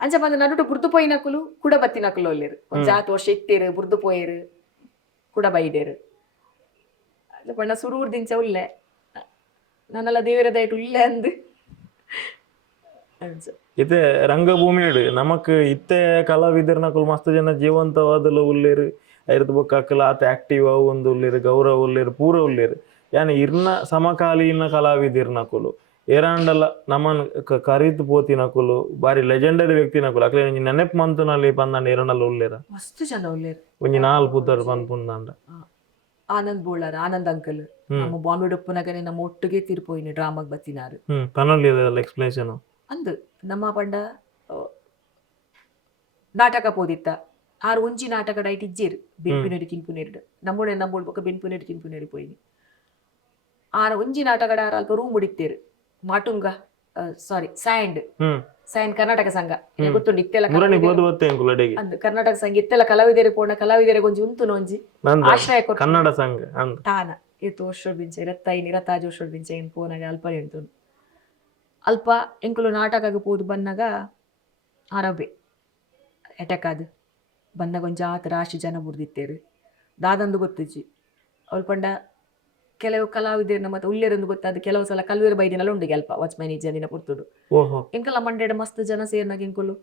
ಅಂಚ ಬಂದು ನಡುಟು ಬುರ್ದು ಪೋಯಿನಕುಲು ಕುಡ ಬತ್ತಿನಕುಲು ಒಲ್ಲೇರು ಒಂದ್ ಜಾತ್ ವರ್ಷ ಇತ್ತೇರು ಬುರ್ದು ಪೋಯರು ಕುಡ ಬೈಡೇರು ಅದು ಪಂಡ ಸುರೂರ್ ದಿಂಚ ಉಲ್ಲೆ ನನ್ನೆಲ್ಲ ದೇವರ ದಯಟು ಉಲ್ಲೆ ಅಂದು ಇತ್ತೆ ರಂಗಭೂಮಿಡು ನಮಕ್ ಇತ್ತೆ ಕಲಾವಿದರ್ನಕುಲು ಮಸ್ತ್ ಜನ ಜೀವಂತವಾದಲ ಉಲ್ಲೇರು ಐರದ್ ಬೊಕ್ಕ ಅಕ್ಕಲ ಆತ ಆಕ್ಟಿವ್ ಅವು ಒಂದು ಉಲ್ಲೇರು ಗೌರವ ಉಲ್ಲೇರು ಪೂರ ಉಲ್ಲೇರು ಯಾನ್ ಇರ್ನ ಸಮಕಾಲೀನ ಕಲಾವಿದಿರ್ನಕುಲು ಏರಾಂಡಲ ನಮನ್ ಕರೀತು ಪೋತಿನಕುಲು ಬಾರಿ ಲೆಜೆಂಡರಿ ವ್ಯಕ್ತಿನಕುಲು ಅಕ್ಲೆ ಒಂಜಿ ನೆನಪು ಮಂತುನಲ್ಲಿ ಪಂದಂಡ ಏರನಲ್ಲ ಉಲ್ಲೇರ ಮಸ್ತ್ ಜನ ಉಲ್ಲೇರು ಒಂಜಿ ನಾಲ್ ಪುದರ್ ಪನ್ಪುಂದಂಡ ಆನಂದ್ ಬೋಳಾರ ಆನಂದ್ ಅಂಕಲ್ ನಮ್ಮ ಬಾಂಬೆ ಡೊಪ್ಪುನಗನೆ ನಮ್ಮ ಒಟ್ಟಿಗೆ ತಿರ್ಪೋಯಿನ ಡ್ರಾಮಾಗ್ ಬತ್ತಿನಾರು ಪನೊಲ್ಲಿ ಎಕ್ಸ್ಪ್ಲೇಷನ್ ಅಂದ್ ನಮ್ಮ ಪಂಡ ನಾಟಕ ಪೋದಿತ್ತ ಆರು ಒಂಜಿ ನಾಟಕದ ಐಟ್ ಇಜ್ಜೇರು ಬೆನ್ಪುನೇರು ಕಿನ್ಪುನೇರು ನಮ್ಮೋಡು ಬೊಕ್ಕ ಬೆನ್ಪುನೇರು ಕಿನ್ಪುನೇರು ಪೋಯಿನಿ ಆರು ಒಂಜಿ ನಾಟಕದ ಆರು ಅಲ್ಪ ರೂಮ್ ಉಡಿತ್ತೇರು ಮಾಟುಂಗ ಸಾರಿ ಸ್ಯಾಂಡ್ ಕರ್ನಾಟಕ ಸಂಘ ಗೊತ್ತುಂಡು ಇತ್ತೆಲ್ಲ ಅಂದ್ ಕರ್ನಾಟಕ ಸಂಘ ಇತ್ತೆಲ್ಲ ಕಲಾವಿದೆರೆ ಪೋಂಡ ಕಲಾವಿದೆರೆ ಒಂಜಿ ಉಂತುನ ಒಂಜಿ ಆಶ್ರಯ ಕನ್ನಡ ಸಂಘ ತಾನ ಏತು ವರ್ಷ ಬಿಂಚೆ ರತ್ತೈನಿ ರತ್ತಾಜ್ ವರ್ಷ ಬಿಂಚೆ ಏನು ಪೋನಾಗ ಅಲ್ಪ ಹೇಳ್ತು ಅಲ್ಪ ಎಂಕುಲು ನಾಟಕಗೆ ಪೋದು ಬನ್ನಾಗ ಆರಬೆ ಅಟ್ಯಾಕ್ ಆದ್ ಬಂದಾಗ ಒಂಜಿ ಆತ ರಾಶಿ ಜನ ಬುಡ್ದಿತ್ತೇರು ದಾದಂದು ಗೊತ್ತಿಜ್ಜಿ ಅವಳು ಪಂಡ ಕೆಲವು ಕಲಾವಿದರನ್ನ ಮತ್ತೆ ಉಳ್ಳೇರೊಂದು ಗೊತ್ತಾದ ಕೆಲವು ಸಲ ಕಲ್ವೇರು ಬೈದಿನೆಲ್ಲ ಉಂಡು ಅಲ್ಪ ವಾಚ್ಮ್ಯಾನ್ ಈ ಜನಿನ ಪುರ್ತುಡು ಎಂಕಲ್ಲ ಮಂಡ್ಯದ ಮಸ್ತ್ ಜನ ಸೇರ್ನಾಗ ಎಂಕುಲು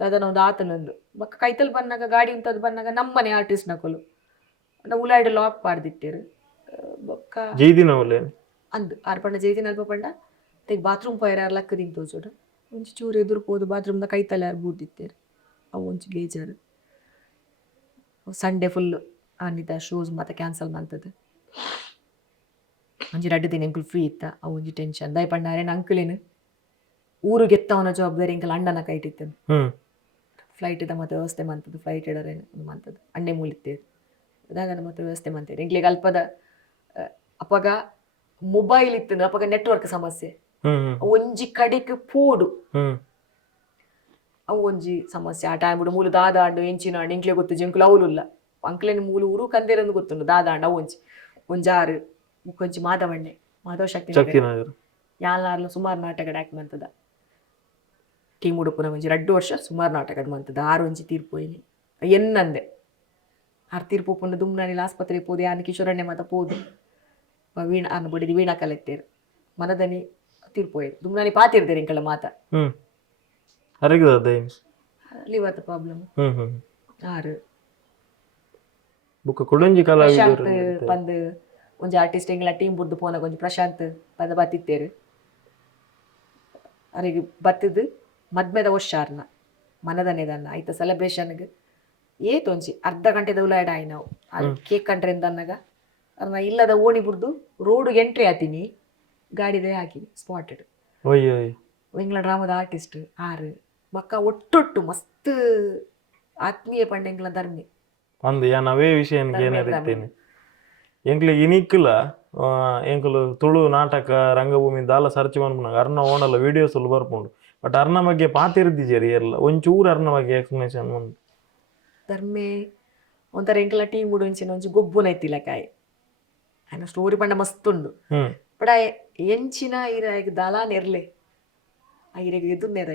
ದಾದನ ಒಂದು ಆತನೊಂದು ಬಕ್ಕ ಕೈತಲ್ ಬಂದಾಗ ಗಾಡಿ ಉಂಟದು ಬಂದಾಗ ನಮ್ಮನೆ ಆರ್ಟಿಸ್ಟ್ ನಕಲು ನಾವು ಉಲಾಯ್ಡ್ ಲಾಕ್ ಪಾಡ್ದಿತ್ತೇರು ಬೊಕ್ಕ ಅಂದ್ ಆರ್ ಪಂಡ ಜೈದಿನ ಅಲ್ಪ ಪಂಡ ತೆಗ್ ಬಾತ್ರೂಮ್ ಪೈರ್ ಯಾರು ಲಕ್ಕ ದಿಂತು ಚೂಡ ಒಂಚಿ ಚೂರು ಎದುರು ಪೋದು ಬಾತ್ರೂಮ್ದ ಕೈತಲ್ಲ ಯಾರು ಬೂಡ್ದಿತ್ತೇರು ಅವು ಒಂಚಿ ಬೇಜಾರು ಸಂಡೇ ಫುಲ್ ಅನ್ನಿದ್ದ ಶೋಸ್ ಮತ್ತೆ ಕ್ಯಾನ್ಸಲ್ ಮಾಡ್ತದೆ ಒಂಜಿ 2 ದಿನ ಎಂಕುಲು ಫ್ರೀ ಇತ್ತ ಅವು ಒಂಜಿ ಟೆನ್ಷನ್ ದಯ ಪಂಡಾರೆ ಅಂಕಲೇನು ಊರಿಗೆ ಎತ್ತವನ ಜವಾಬ್ದಾರಿ ಎಂಕಲ್ ಅಂಡನ ಕೈಟಿತ್ತನು ಫ್ಲೈಟ್ ಇದ್ದ ಮತ್ತೆ ವ್ಯವಸ್ಥೆ ಮಾಡ್ತದೆ ಫ್ಲೈಟ್ ಇಡರೆ ಮಾಡ್ತದೆ ಅಂಡೆ ಮೂಲಿತ್ತೇವೆ ಅದಾಗ ಮತ್ತೆ ವ್ಯವಸ್ಥೆ ಮಾಡ್ತೇವೆ ಎಂಕ್ಲಿಗೆ ಅಲ್ಪದ ಅಪ್ಪಗ ಮೊಬೈಲ್ ಇತ್ತು ಅಪ್ಪಗ ನೆಟ್ವರ್ಕ್ ಸಮಸ್ಯೆ ಒಂಜಿ ಕಡಿಕ್ ಪೋಡು ಅವು ಒಂಜಿ ಸಮಸ್ಯೆ ಆ ಟೈಮ್ ಮೂಲು ದಾದಾಂಡು ಎಂಚಿನಾಂಡು ಎಂಕ್ಲೆ ಗೊತ್ತು ಜಿಂಕ್ಲು ಅವಳುಲ್ಲ ಅಂಕ್ಲೇನು ಮೂಲು ಊರು ಕಂದೇರಂದು ಗೊತ್ತುಂಡು ದಾದಾಂಡು ಅವು ಒಂಜಾರು ಮುಕ್ಕೊಂಚಿ ಮಾಧವ ಶಕ್ತಿ ಯಾಲಾರ್ಲು ಸುಮಾರು ನಾಟಕದ ಆಕ್ಟ್ ಮಂತದ ಟೀಮ್ ಉಡುಪುನ ಒಂಜಿ 2 ವರ್ಷ ಸುಮಾರು ನಾಟಕದ ಮಂತದ 6 ಒಂಜಿ ತೀರ್ಪು ಇಲ್ಲಿ ಎನ್ನಂದೆ 6 ತೀರ್ಪು ಪುಂಡು ದುಮ್ನಾನಿಲ್ ಆಸ್ಪತ್ರೆಗೆ ಪೋದು ಯಾನ ಕಿಶೋರಣ್ಯ ಮಾತ ಪೋದು ವೀಣಾ ಅನ್ನ ಬಡಿದು ವೀಣಾ ಕಲೆತ್ತೇರು ಮನದನಿ ತೀರ್ಪು ಹೋಯ್ತು ದುಮ್ನಾನಿ ಪಾತಿರ್ದೇರು ಇಂಕಲ ಮಾತ ಲಿವರ್ ಪ್ರಾಬ್ಲಮ್ 6 ಪ್ರಶಾಂತ್ ಪಂದ್ ಒಂಜಿ ಆರ್ಟಿಸ್ಟ್ ಎಂಗ್ಲ ಟೀಮ್ ಬುಡ್ದು ಪೋನ ಒಂಜಿ ಪ್ರಶಾಂತ್ ಪದ ಬತ್ತಿತ್ತೇರು ಅವರಿಗೆ ಬತ್ತದು ಮದ್ಮೆದ ವರ್ಷಾರ್ನ ಮನದನೆದನ್ನ ಐತ ಸೆಲೆಬ್ರೇಷನ್ಗೆ ಏತೊಂಜಿ ಅರ್ಧ ಗಂಟೆದ ಉಲಾಯ್ಡ ಆಯ್ ನಾವು ಅಲ್ಲಿ ಕೇಕ್ ಕಂಡ್ರೆಂದ ಅನ್ನಗ ಅರ್ನ ಇಲ್ಲದ ಓಣಿ ಬುಡ್ದು ರೋಡ್ಗೆ ಎಂಟ್ರಿ ಆತೀನಿ ಗಾಡಿದೆ ಹಾಕಿನಿ ಸ್ಪಾಟೆಡ್ ಎಂಗ್ಲ ಡ್ರಾಮದ ಆರ್ಟಿಸ್ಟ್ 6 ಬಕ್ಕ ಒಟ್ಟೊಟ್ಟು ಮಸ್ತ್ ಆತ್ಮೀಯ ಪಂಡೆಂಗ್ಲ ಧರ್ಮಿ ಅಂದ್ ಯಾನವೇ ವಿಷಯ ಎಂಕ್ಲೆ ಇನಿಕ್ಕಲ ಎಂಕುಲು ತುಳು ನಾಟಕ ರಂಗಭೂಮಿ ದಾಲ ಸರ್ಚ್ ಮಾಡ್ಪುನಾಗ ಅರ್ನ ಓನಲ್ಲ ವಿಡಿಯೋಸ್ ಬರ್ಪುಂಡು ಬಟ್ ಅರ್ನ ಬಗ್ಗೆ ಪಾತಿರ್ದಿಜೇರಿ ಎಲ್ಲ ಒಂಚೂರು ಅರ್ನ ಬಗ್ಗೆ ಎಕ್ಸ್ಪ್ಲನೇಷನ್ ಒಂದು ಧರ್ಮೆ ಒಂಥರ ಎಂಕಲ ಟೀಮ್ ಉಡುಂಚಿನ ಒಂಚು ಗೊಬ್ಬುನೈತಿಲ್ಲ ಕಾಯಿ ಆಯ್ನ ಸ್ಟೋರಿ ಪಂಡ ಮಸ್ತ್ ಉಂಡು ಬಟ್ ಎಂಚಿನ ಇರಾಗ ದಾಲಾನ್ ಎರ್ಲೆ ಐರೆಗ್ ಎದುರ್ನೆರ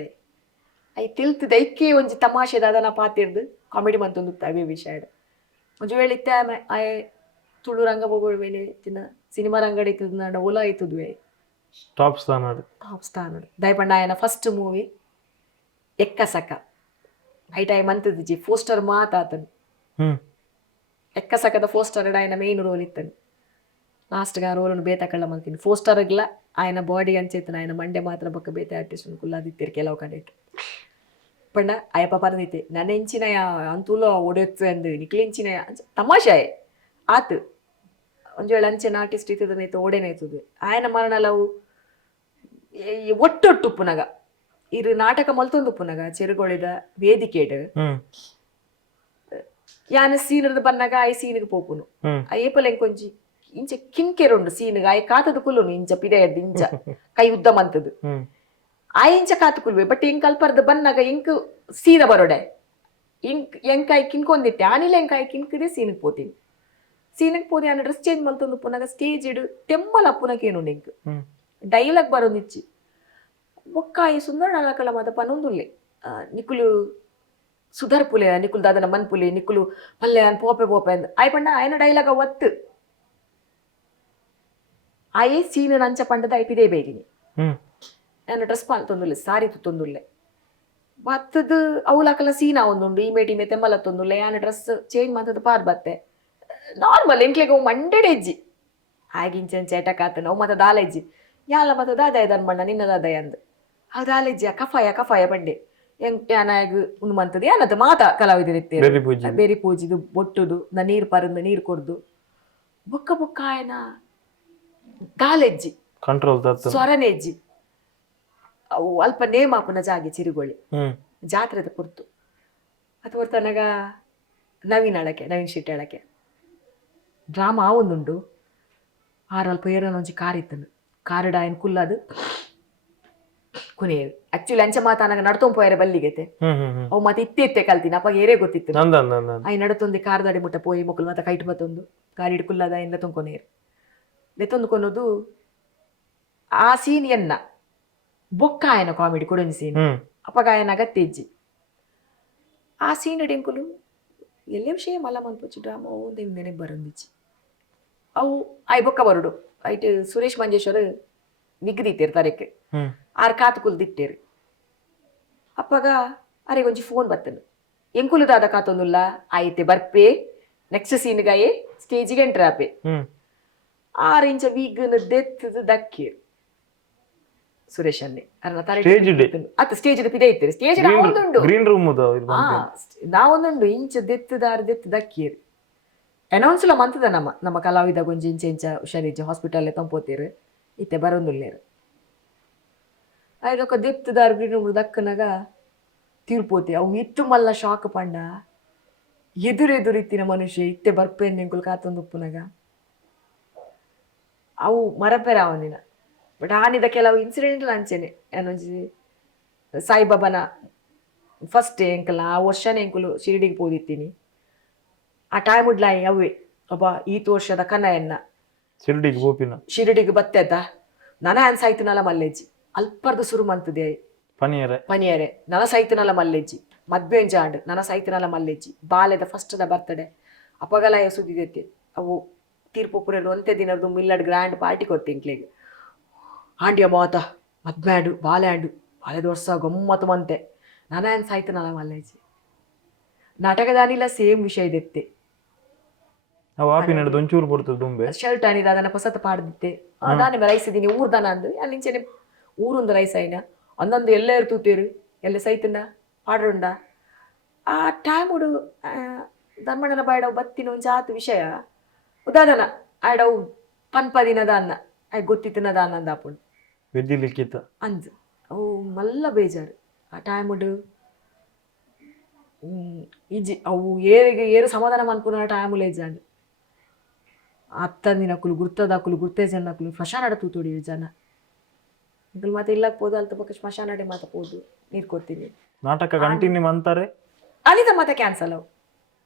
ಐ ತಿಳ್ತದ ಐಕೆ ಒಂಜಿ ತಮಾಷೆ ದಾದನ ಪಾತಿರ್ದು ಕಾಮಿಡಿ ಮಂತೊಂದು ಅವೇ ವಿಷಯ ಒಂಜು ವೇಳೆ ಇತ್ತೆ ಆಯ್ ತುಳು ರಂಗ ವೇಳೆ ಸಿನಿಮಾ ರಂಗಡಿ ಇತ್ತದ ಓಲಾ ಆಯ್ತದ್ವೆ ಟಾಪ್ ಸ್ಥಾನ ದಯಪಂಡ ಆಯನ ಫಸ್ಟ್ ಮೂವಿ ಎಕ್ಕಸಕ ಐಟ್ ಆಯ್ ಮಂತದಿಜಿ ಪೋಸ್ಟರ್ ಮಾತಾತನು ಎಕ್ಕಸಕದ ಪೋಸ್ಟರ್ ಆಯನ ಮೇನ್ ರೋಲ್ ಇತ್ತನು ಲಾಸ್ಟ್ಗೆ ಆ ರೋಲನ್ನು ಬೇತಕಳ್ಳ ಮಂತೀನಿ ಪೋಸ್ಟರ್ಗ್ಲ ಆಯನ ಬಾಡಿ ಅಂಚೆತ್ತನ ಆಯನ ಮಂಡೆ ಮಾತ್ರ ಬೊಕ್ಕ ಬೇತೆ ಆರ್ಟಿಸ್ಟ್ ಕುಲ್ಲಾದಿತ್ತೇರು ಕೆಲವು ಕಡೆ ಪಂಡ ಅಯ್ಯಪ್ಪ ಪರದಿತ್ತೆ ನನ್ನ ಎಂಚಿನಯ ಅಂತೂಲೋ ಒಡೆತ್ತು ಅಂದು ನಿಕ್ಲೆಂಚಿನಯ ತಮಾಷೆ ಆತು ಒಂಜು ವೇಳೆ ಅಂಚೆನ ಆರ್ಟಿಸ್ಟ್ ಇತ್ತದನೈತು ಓಡೇನೈತದು ಆಯನ ಮರಣಲವು ಒಟ್ಟೊಟ್ಟು ಪುನಗ ಇರು ನಾಟಕ ಮಲ್ತೊಂದು ಪುನಗ ಚೆರುಗೊಳಿದ ವೇದಿಕೆಡ್ ಯಾನ ಸೀನದ ಬನ್ನಾಗ ಆಯ್ ಸೀನಿಗೆ ಪೋಪುನು ಅಯ್ಯಪ್ಪಲ ಎಂಕೊಂಜಿ ಇಂಚ ಕಿನ್ಕೆರುಂಡು ಸೀನಿಗೆ ಆಯ್ ಕಾತದ ಕುಲ್ಲುನು ಇಂಚ ಪಿದೆಯದ್ದು ಇಂಚ ಕೈ ಉದ್ದ ಮಂತದು ಆ ಇಂಚ ಕಾತು ಕುಲ್ವೆ ಬಟ್ ಇಂಕ್ ಅಲ್ಪರ್ದ ಬನ್ನಾಗ ಇಂಕ್ ಸೀದ ಬರೋಡೆ ಇಂಕ್ ಎಂಕಾಯ್ ಕಿನ್ಕೊಂದಿತ್ತೆ ಆನಿಲ್ಲ ಎಂಕಾಯ್ ಕಿನ್ಕದೆ ಸೀನಿಗೆ ಪೋತೀನಿ ಸೀನಿಗೆ ಪೋದಿ ಆನ ಡ್ರೆಸ್ ಚೇಂಜ್ ಮಲ್ತೊಂದು ಪುನಗ ಸ್ಟೇಜ್ ಇಡು ತೆಮ್ಮಲ ಪುನಕೇನುಂಡು ಇಂಕ್ ಡೈಲಾಗ್ ಬರೋದಿಚ್ಚಿ ಬೊಕ್ಕಾಯಿ ಸುಂದರ ನಾಳಕಳ ಮಾತ ಪನೊಂದುಲ್ಲೆ ನಿಕುಲು ಸುಧರ್ ಪುಲೆ ನಿಕುಲು ದಾದನ ಮನ್ ಪುಲೆ ನಿಕುಲು ಪಲ್ಲೆ ಅನ್ ಪೋಪೆ ಅಂದ್ ಆಯ್ ಪಂಡ ಆಯ್ನ ಡೈಲಾಗ ಒತ್ತು ಆಯೇ ಸೀನ ಅಂಚ ಪಂಡದ ಐಪಿದೇ ಬೇಗಿನಿ ನಾನು ಡ್ರೆಸ್ ಪಾಲ್ತೊಂದುಲ್ಲೆ ಸಾರಿ ತುತ್ತೊಂದುಲ್ಲೆ ಬತ್ತದು ಅವಲಕಲ ಸೀನಾ ಒಂದುಂಡು ಈ ತೆಮ್ಮಲ ತೊಂದುಲ್ಲೆ ಯಾನ ಡ್ರೆಸ್ ಚೇಂಜ್ ಮಾಡ್ತದ ಪಾರ್ ಬತ್ತೆ ನಾರ್ಮಲ್ ಎಂಕ್ಲೆಗೆ ಅವು ಮಂಡೆಡೆ ಹೆಜ್ಜಿ ಆಗಿಂಚಂಚ ಎಟಕಾತ ನಾವು ಮತ್ತೆ ದಾಲೆಜ್ಜಿ ಯಾಲ ಮತ್ತೆ ದಾದಾಯ ದನ್ಮಣ್ಣ ನಿನ್ನ ದಾದಾಯ ಅಂದ್ ಆ ದಾಲೆಜ್ಜಿಯ ಕಫಾಯ ಬಂಡೆ ಯಾನಾಗ ಉಂಡು ಮಂತದ ಯಾನದ ಮಾತ ಕಲಾವಿದರಿತ್ತೆ ಬೇರೆ ಪೂಜಿದು ಬೊಟ್ಟುದು ನಾ ನೀರು ಪರಂದು ನೀರು ಕೊಡ್ದು ಬೊಕ್ಕ ಆಯನ ದಾಲೆಜ್ಜಿ ಕಂಟ್ರೋಲ್ ಸ್ವರನೆಜ್ಜಿ ಅವು ಅಲ್ಪ ನೇಮಾಪುನ ಜಾಗೆ ಚಿರುಗೊಳಿ ಜಾತ್ರೆದ ಪುರ್ತು ಅದು ಹೊರ್ತನಗ ನವೀನ್ ಶೆಟ್ಟಿ ಅಳಕೆ ಡ್ರಾಮಾ ಒಂದುಂಡು ಆರಲ್ಪ ಏರನೊಂಜಿ ಕಾರ್ ಇತ್ತನು ಕಾರಿಡ ఆయన ಕುಲ್ಲದು ಕುನಿಯರು ಆಕ್ಚುಲಿ ಅಂಚ ಮಾತಾನಾಗ ನಡ್ತೊಂದು ಪೋಯರೆ ಬಲ್ಲಿಗೆತೆ ಅವು ಮತ್ತೆ ಇತ್ತೆ ಕಲ್ತೀನಿ ಅಪ್ಪ ಏರೇ ಗೊತ್ತಿತ್ತು ಅಯ್ಯ ನಡತೊಂದು ಕಾರ್ ದಾಡಿ ಮುಟ್ಟ ಪೋಯಿ ಮಕ್ಕಳು ಮತ್ತೆ ಕೈಟ್ ಬತ್ತೊಂದು ಕಾರಿಡ್ ಕುಲ್ಲದ ಇಂದ ತೊಂಕೊನೇರು ನೆತ್ತೊಂದು ಕೊನ್ನೋದು ಆ ಸೀನ್ ಎನ್ನ ಬೊಕ್ಕ ఆయన ಕಾಮಿಡಿ ಕೊಡೊಂದು ಸೀನ್ ಅಪ್ಪಗ ఆయన ಅಗತ್ತೆಜ್ಜಿ ಆ ಸೀನ್ ಅಡೆಂಕುಲು ಎಲ್ಲೇ ವಿಷಯ ಮಲ್ಲ ಮನ್ಪೊಚ್ಚು ಡ್ರಾಮಾ ಒಂದು ನೆನಪು ಬರಂದಿಚ್ಚಿ ಅವು ಆಯ್ ಬೊಕ್ಕ ಬರುಡು ಐಟ್ ಸುರೇಶ್ ಮಂಜೇಶ್ವರ್ ನಿಗ್ದಿತ್ತೇರು ತರಕ್ಕೆ ಆರ್ ಕಾತುಕುಲ್ ದಿಟ್ಟೇರು ಅಪ್ಪಗ ಅರೆಗೊಂಜಿ ಫೋನ್ ಬತ್ತನು ಎಂಕುಲು ದಾದ ಕಾತೊಂದುಲ್ಲ ಆಯ್ತೆ ಬರ್ಪೆ ನೆಕ್ಸ್ಟ್ ಸೀನ್ಗಾಯೆ ಸ್ಟೇಜಿಗೆ ಎಂಟ್ರ್ ಆಪೆ 6 ಇಂಚ ವೀಗನ ದೆತ್ತದು ದಕ್ಕೇರು ಸುರೇಶ್ ಅನ್ನೆ ಅತ್ತ ಸ್ಟೇಜ್ ಪಿದೆ ಇತ್ತೇರು ಸ್ಟೇಜ್ ನಾವೊಂದುಂಡು ಇಂಚ ದೆತ್ತದಾರು ದೆತ್ತು ದಕ್ಕೇರು ಅನೌನ್ಸ್ಲ ಮಂತದ ನಮ್ಮ ಕಲಾವಿದ ಗೊಂಜಿ ಇಂಚ ಹುಷಾರಿಜ್ಜ ಹಾಸ್ಪಿಟಲ್ ತಂಪೋತೀರು ಇತ್ತೆ ಬರೊಂದುಲ್ಲೇರು ಆಯ್ದೊಕ್ಕ ದೆತ್ತದಾರು ಗ್ರೀನ್ ದಕ್ಕನಾಗ ತೀರ್ಪೋತಿ ಅವು ಇತ್ತು ಮಲ್ಲ ಶಾಕ್ ಪಂಡ ಎದುರಿತ್ತಿನ ಮನುಷ್ಯ ಇತ್ತೆ ಬರ್ಪೇನ್ ಎಂಕುಲು ಕಾತೊಂದು ಉಪ್ಪುನಾಗ ಅವು ಮರಪೆರ ಅವನಿನ ಬಟ್ ಆನಿದ ಕೆಲವು ಇನ್ಸಿಡೆಂಟ್ ಅಂಚೆನೆ ಏನೊಂಜಿ ಸಾಯಿಬಾಬಾನ ಫಸ್ಟ್ ಎಂಕಲ್ ಆ ವರ್ಷನೇ ಎಂಕುಲು ಶಿರಡಿಗೆ ಪೋದಿತ್ತೀನಿ ಆ ಟೈಮ್ ಉಡ್ಲಾಯಿ ಅವೇ ಅಬ್ಬ ಈತ ವರ್ಷದ ಕನ್ನಯನ್ನ ಶಿರಡಿಗೆ ಬತ್ತೆದ ನನ ಆನ್ ಸಾಯ್ತನಲ್ಲ ಮಲ್ಲೆಜ್ಜಿ ಅಲ್ಪರ್ದು ಸುರು ಮಂತದೆ ಪನಿಯರೆ ನನ ಸಾಯ್ತನಲ್ಲ ಮಲ್ಲೆಜ್ಜಿ ಮದ್ವೆ ಜಾಂಡ್ ನನ ಸಾಯ್ತನಲ್ಲ ಮಲ್ಲೆಜ್ಜಿ ಬಾಲ್ಯದ ಫಸ್ಟ್ದ ಬರ್ತಡೆ ಅಪಗಲಾಯ ಸುದ್ದಿದೈತೆ ಅವು ತೀರ್ಪು ಪುರೆಲು ಒಂದೇ ದಿನದ್ದು ಮಿಲ್ಲಡ್ ಗ್ರ್ಯಾಂಡ್ ಪಾರ್ಟಿ ಕೊಡ್ತಿ ಇಂಕ್ಲಿಗೆ ಆಂಡಿಯ ಮಾತ ಮದ್ಮ್ಯಾಡು ಬಾಲ್ಯದ ವರ್ಷ ಗಮ್ಮತ್ತು ಮಂತೆ ನನ ಆನ್ ಸಾಯ್ತನಲ್ಲ ಮಲ್ಲೆಜ್ಜಿ ನಾಟಕದಾನಿಲ್ಲ ಸೇಮ್ ವಿಷಯ ಇದೆತ್ತೆ ಶರ್ಟ್ ಅನಿದ ಅದನ್ನ ಪಸತ್ ಪಾಡ್ದಿತ್ತೆ ನಾನು ರೈಸಿದ್ದೀನಿ ಊರ್ದನ ಅಂದು ಅಲ್ಲಿಂಚೆನೆ ಊರೊಂದು ರೈಸ್ ಐನ ಒಂದೊಂದು ಎಲ್ಲ ಇರ್ತೂತೇರು ಎಲ್ಲ ಸೈತನ ಪಾಡ್ರುಂಡ ಆ ಟೈಮ್ ಉಡು ಧರ್ಮಣ್ಣನ ಬಾಯ್ಡವು ಬತ್ತಿನ ಒಂದು ಜಾತು ವಿಷಯ ಉದಾದನ ಆಡವು ಪನ್ಪದಿನದ ಅನ್ನ ಆಯ್ ಗೊತ್ತಿತ್ತಿನದ ಅನ್ನಂದ ಆಪುಂಡು ಅಂಜ್ ಅವು ಮಲ್ಲ ಬೇಜಾರು ಆ ಟೈಮ್ ಉಡು ಈಜಿ ಅವು ಏರು ಸಮಾಧಾನ ಮನ್ಪುನ ಟೈಮುಲು ಎಜ್ಜಾಂಡು ಅತ್ತಂದಿನಕ್ಕುಲು ಗುರ್ತೇ ಜನಕ್ಕುಲು ಸ್ಮಶಾನ ತೂತೋಡಿ ಜನ ಇಂಕಲು ಮತ್ತೆ ಇಲ್ಲಕ್ ಪೋದು ಅಲ್ತ ಪಕ್ಕ ಸ್ಮಶಾನ ಮಾತ ಪೋದು ನೀರು ಕೊಡ್ತೀನಿ ನಾಟಕ ಕಂಟಿನ್ಯೂ ಅಂತಾರೆ ಅಲ್ಲಿದ ಮತ್ತೆ ಕ್ಯಾನ್ಸಲ್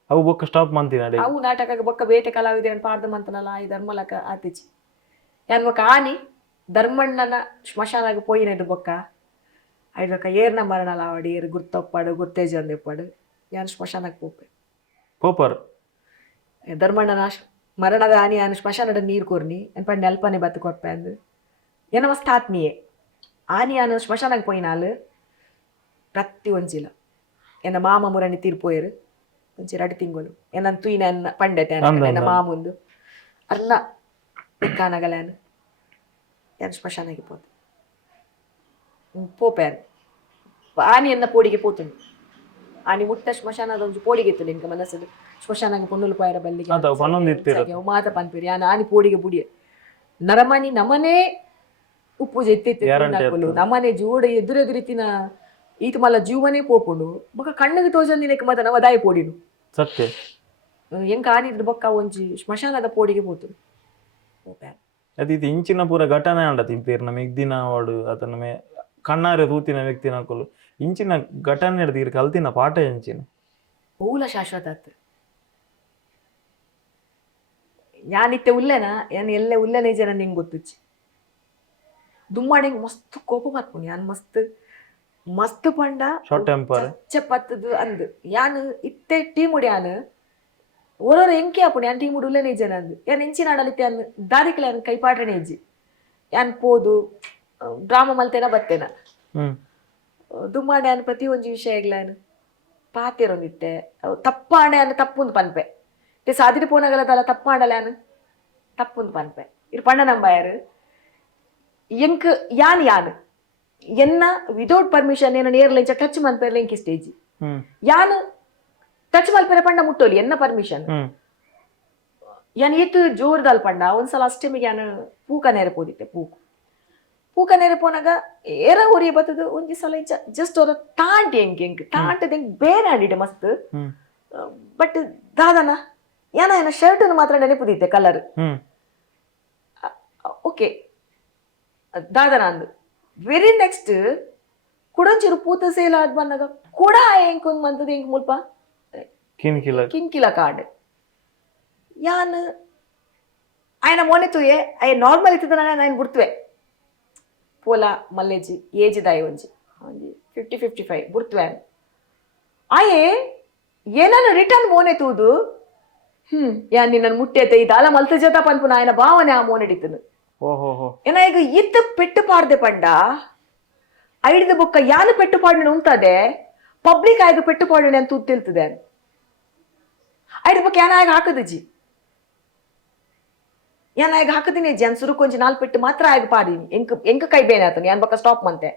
ಅವು ಬೊಕ್ಕ ಸ್ಟಾಪ್ ಮಾಡ್ತೀನಿ ಅವು ನಾಟಕಕ್ಕೆ ಬೊಕ್ಕ ಬೇಟೆ ಕಲಾವಿದೆ ಪಾಡ್ದ ಮಂತನಲ್ಲ ಈ ಧರ್ಮಲಕ ಆತಿಚಿ ಯಾನ್ ಬೊಕ್ಕ ಆನಿ ಧರ್ಮಣ್ಣನ ಸ್ಮಶಾನಾಗ ಪೋಯಿನದು ಬೊಕ್ಕ ಐದೊಕ್ಕ ಏರ್ನ ಮರಣಲ ಆವಡಿ ಏರು ಗುರ್ತೊಪ್ಪಾಡು ಗುರ್ತೇಜ್ ಅಂದೆಪ್ಪಾಡು ಯಾನ್ ಸ್ಮಶಾನಕ್ಕೆ ಪೋಪರ್ ಧರ್ಮಣ್ಣನ ಮರಣದ ಆನಿ ಯಾನು ಸ್ಮಶಾನದ ನೀರು ಕೊರ್ನಿ ಎನ್ ಪಂಡ ನೆಲ್ಪನೆ ಬತ್ತು ಕೊಪ್ಪೆ ಅಂದು ಏನ ಮಸ್ತ್ ಆತ್ಮೀಯೆ ಆನಿ ಯಾನು ಸ್ಮಶಾನಕ್ಕೆ ಪೋಯಿನಾಲು ಪ್ರತಿ ಒಂಚಿಲ ಎನ್ನ ಮಾಮ ಮುರಣಿ ತೀರ್ಪೋಯರು ಒಂಚಿ 2 ತಿಂಗಳು ಏನಂತ ತುಯಿನ ಎನ್ನ ಪಂಡತೆ ಎನ್ನ ಮಾಮುಂದು ಅರ್ನ ಬೆಕ್ಕಾನಗಲ್ಯಾನು ಯಾನು ಸ್ಮಶಾನಕ್ಕೆ ಪೋತು ಪೋಪ್ಯಾರು ಆನಿ ಎನ್ನ ಪೋಡಿಗೆ ಪೋತುಂಡು ಆನಿ ಮುಟ್ಟ ಸ್ಮಶಾನದ ಒಂದು ಪೋಡಿಗೆ ಇತ್ತು ನಿನ್ಗೆ ಮನಸ್ಸಲ್ಲಿ ಸ್ಮಶಾನಕ್ಕೆ ಪೊನ್ನುಲು ಪಾಯರ ಬಲ್ಲಿಗೆ ಮಾತ ಪನ್ಪೇರಿ ಯಾನು ಆನಿ ಪೋಡಿಗೆ ಬುಡಿಯ ನರಮನಿ ನಮನೇ ಉಪ್ಪು ಎತ್ತಿತ್ತು ನಮನೆ ಜೋಡ ಎದುರೆದುರಿತಿನ ಈತ ಮಲ್ಲ ಜೀವನೇ ಪೋಪುಂಡು ಬೊಕ್ಕ ಕಣ್ಣಿಗೆ ತೋಜಂದಿನಕ್ಕೆ ಮತ್ತೆ ನಾವು ಅದಾಯ ಪೋಡಿನು ಸತ್ಯ ಎಂಕ ಆನಿದ್ರ ಬೊಕ್ಕ ಒಂಜಿ ಸ್ಮಶಾನದ ಪೋಡಿಗೆ ಪೋತು ಅದು ಇಂಚಿನ ಪೂರ ಘಟನೆ ಅಂಡ ತಿಂಪೇರು ನಮ್ಮ ದಿನ ವಾಡು ಅದನ್ನ ಮೇ ಕಣ್ಣಾರೆ ತೂತಿನ ವ್ಯಕ್ತಿನ ಕೊಲು ಇಂಚಿನ ಘಟನೆ ಹಿಡ್ದು ಕಲ್ತಿನ ಪಾಠ ಎಂಚಿನ ಪೂಲ ಶಾಶ್ವತ ಆತ್ ಯಾನಿತ್ತೆ ಉಲ್ಲೆನ ಯಾನ್ ಎಲ್ಲೆ ಉಲ್ಲೆನೆ ಜನ ನಿಂಗೆ ಗೊತ್ತುಚ್ಚಿ ದುಮ್ಮಾಡಿಂಗ್ ಮಸ್ತ್ ಕೋಪ ಮಾಡ್ಕೊಂಡು ಯಾನ್ ಮಸ್ತ್ ಪಂಡ ಶಾರ್ಟ್ ಟೆಂಪರ್ ಚಪ್ಪತ್ತದು ಅಂದು ಯಾನ್ ಇತ್ತೆ ಟೀಮ್ ಉಡಿ ಯಾನ್ ಓರೋರ ಎಂಕಿ ಆಪುಂಡು ಯಾನ್ ಟೀಮ್ ಉಡಿ ಉಲ್ಲೆನೆ ಜನ ಅಂದು ಯಾನ್ ಎಂಚಿನ ಆಡಲಿತ್ತೆ ಯಾನ್ ದಾದಿಕ್ಲೆ ಯಾನ್ ಕೈಪಾಟನೆ ಇಜ್ಜಿ ಯಾನ್ ಪೋದು ಡ್ರಾಮಾ ಮಲ್ತೇನ ಬತ್ತೇನ ದುಮ್ಮಾಡೆ ಅನ್ ಪ್ರತಿ ಒಂಜಿ ವಿಷಯಗ್ಲಾನು ಪಾತಿರೊಂದಿತ್ತೆ ತಪ್ಪಾಣೆ ಅನ್ನ ತಪ್ಪುಂದು ಪನ್ಪೆ ಸಾದಿರಿ ಪೋನಗಲದಲ್ಲ ತಪ್ಪಾಂಡಲ್ಯಾನು ತಪ್ಪುಂದು ಪನ್ಪೆ ಇರು ಪಂಡ ನಂಬಾಯರು ಎಂಕ್ ಯಾನ್ ಎನ್ನ ವಿದೌಟ್ ಪರ್ಮಿಷನ್ ಏನ ನೇರ್ಲೆಂಚ ಟಚ್ ಮನ್ಪೇರ್ಲೆ ಎಂಕಿ ಸ್ಟೇಜಿ ಯಾನ್ ಟಚ್ ಮಲ್ಪೇರ ಪಂಡ ಮುಟ್ಟೋಲಿ ಎನ್ನ ಪರ್ಮಿಷನ್ ಯಾನ್ ಏತು ಜೋರ್ದಲ್ ಪಂಡ ಒಂದ್ಸಲ ಅಷ್ಟಮಿಗೆ ಯಾನ್ ಪೂಕ ನೇರ ಪೋದಿತ್ತೆ ಪೂಕ ನೇರ ಪೋನಾಗ ಏರ ಹೊರಿಯ ಬತ್ತದು ಒಂಜಿ ಸಲ ಜಸ್ಟ್ ಅವ್ರ ತಾಂಟಿ ಎಂಕ್ ತಾಂಟದ ಬೇರೆ ಆಡಿಡೆ ಮಸ್ತ್ ಬಟ್ ದಾದನ ಏನ ಶರ್ಟ್ ಮಾತ್ರ ನೆನಪುದಿತ್ತೆ ಕಲರ್ ಓಕೆ ದಾದನ ಅಂದು ವೆರಿ ನೆಕ್ಸ್ಟ್ ಕುಡಂಚಿರು ಪೂತ ಸೇಲ್ ಆದ್ ಬಂದಾಗ ಕೂಡ ಎಂಕೊಂದ್ ಮಂತದ ಎಂಕ್ ಮುಲ್ಪ ಕಿಂಕಿಲ ಕಾರ್ಡ್ ಯಾನ್ ఆయన ಮೋನೆತುಯೆ ಅಯ್ಯ ನಾರ್ಮಲ್ ಇತ್ತಿದ ನಾನು ಬಿಡ್ತುವೆ ಪೋಲ ಮಲ್ಲೇಜಿ ಏಜ್ ದಾಯಿ ಒಂಜಿ 50-55 ಬಿಡ್ತುವೆ ಆಯೆ ಏನನ್ನ ರಿಟರ್ನ್ ಮೋನೆ ತೂದು ಯಾನ್ ನಿನ್ನ ಮುಟ್ಟೈತೆ ಇದಾಲ ಮಲ್ತ ಜೊತೆ ಪನ್ಪುನ ఆయన ಭಾವನೆ ಆ ಮೋನೆ ಹಿಡಿತನು ಏನ ಈಗ ಇತ್ತು ಪೆಟ್ಟು ಪಾಡ್ದೆ ಪಂಡ ಐಡಿದ ಬೊಕ್ಕ ಯಾನು ಪೆಟ್ಟು ಪಾಡಿನ ಉಂಟದೆ ಪಬ್ಲಿಕ್ ಆಯ್ದು ಪೆಟ್ಟು ಪಾಡಿನ ಅಂತ ತಿಳ್ತದೆ ಐಡ ಬೊಕ್ಕ ಯಾನ ಆಗ ಹಾಕದಜ್ಜಿ ಯಾನ್ ಆಗ ಹಾಕದಿನಿ ಅಜ್ಜಿ ಅನ್ ಸುರು ಕೊಂಚ ನಾಲ್ ಪೆಟ್ಟು ಮಾತ್ರ ಆಗ ಪಾಡಿನಿ ಎಂಕ ಕೈ ಬೇನೆ ಆತನು ಯಾನ್ ಬೊಕ್ಕ ಸ್ಟಾಪ್ ಮಂತೆ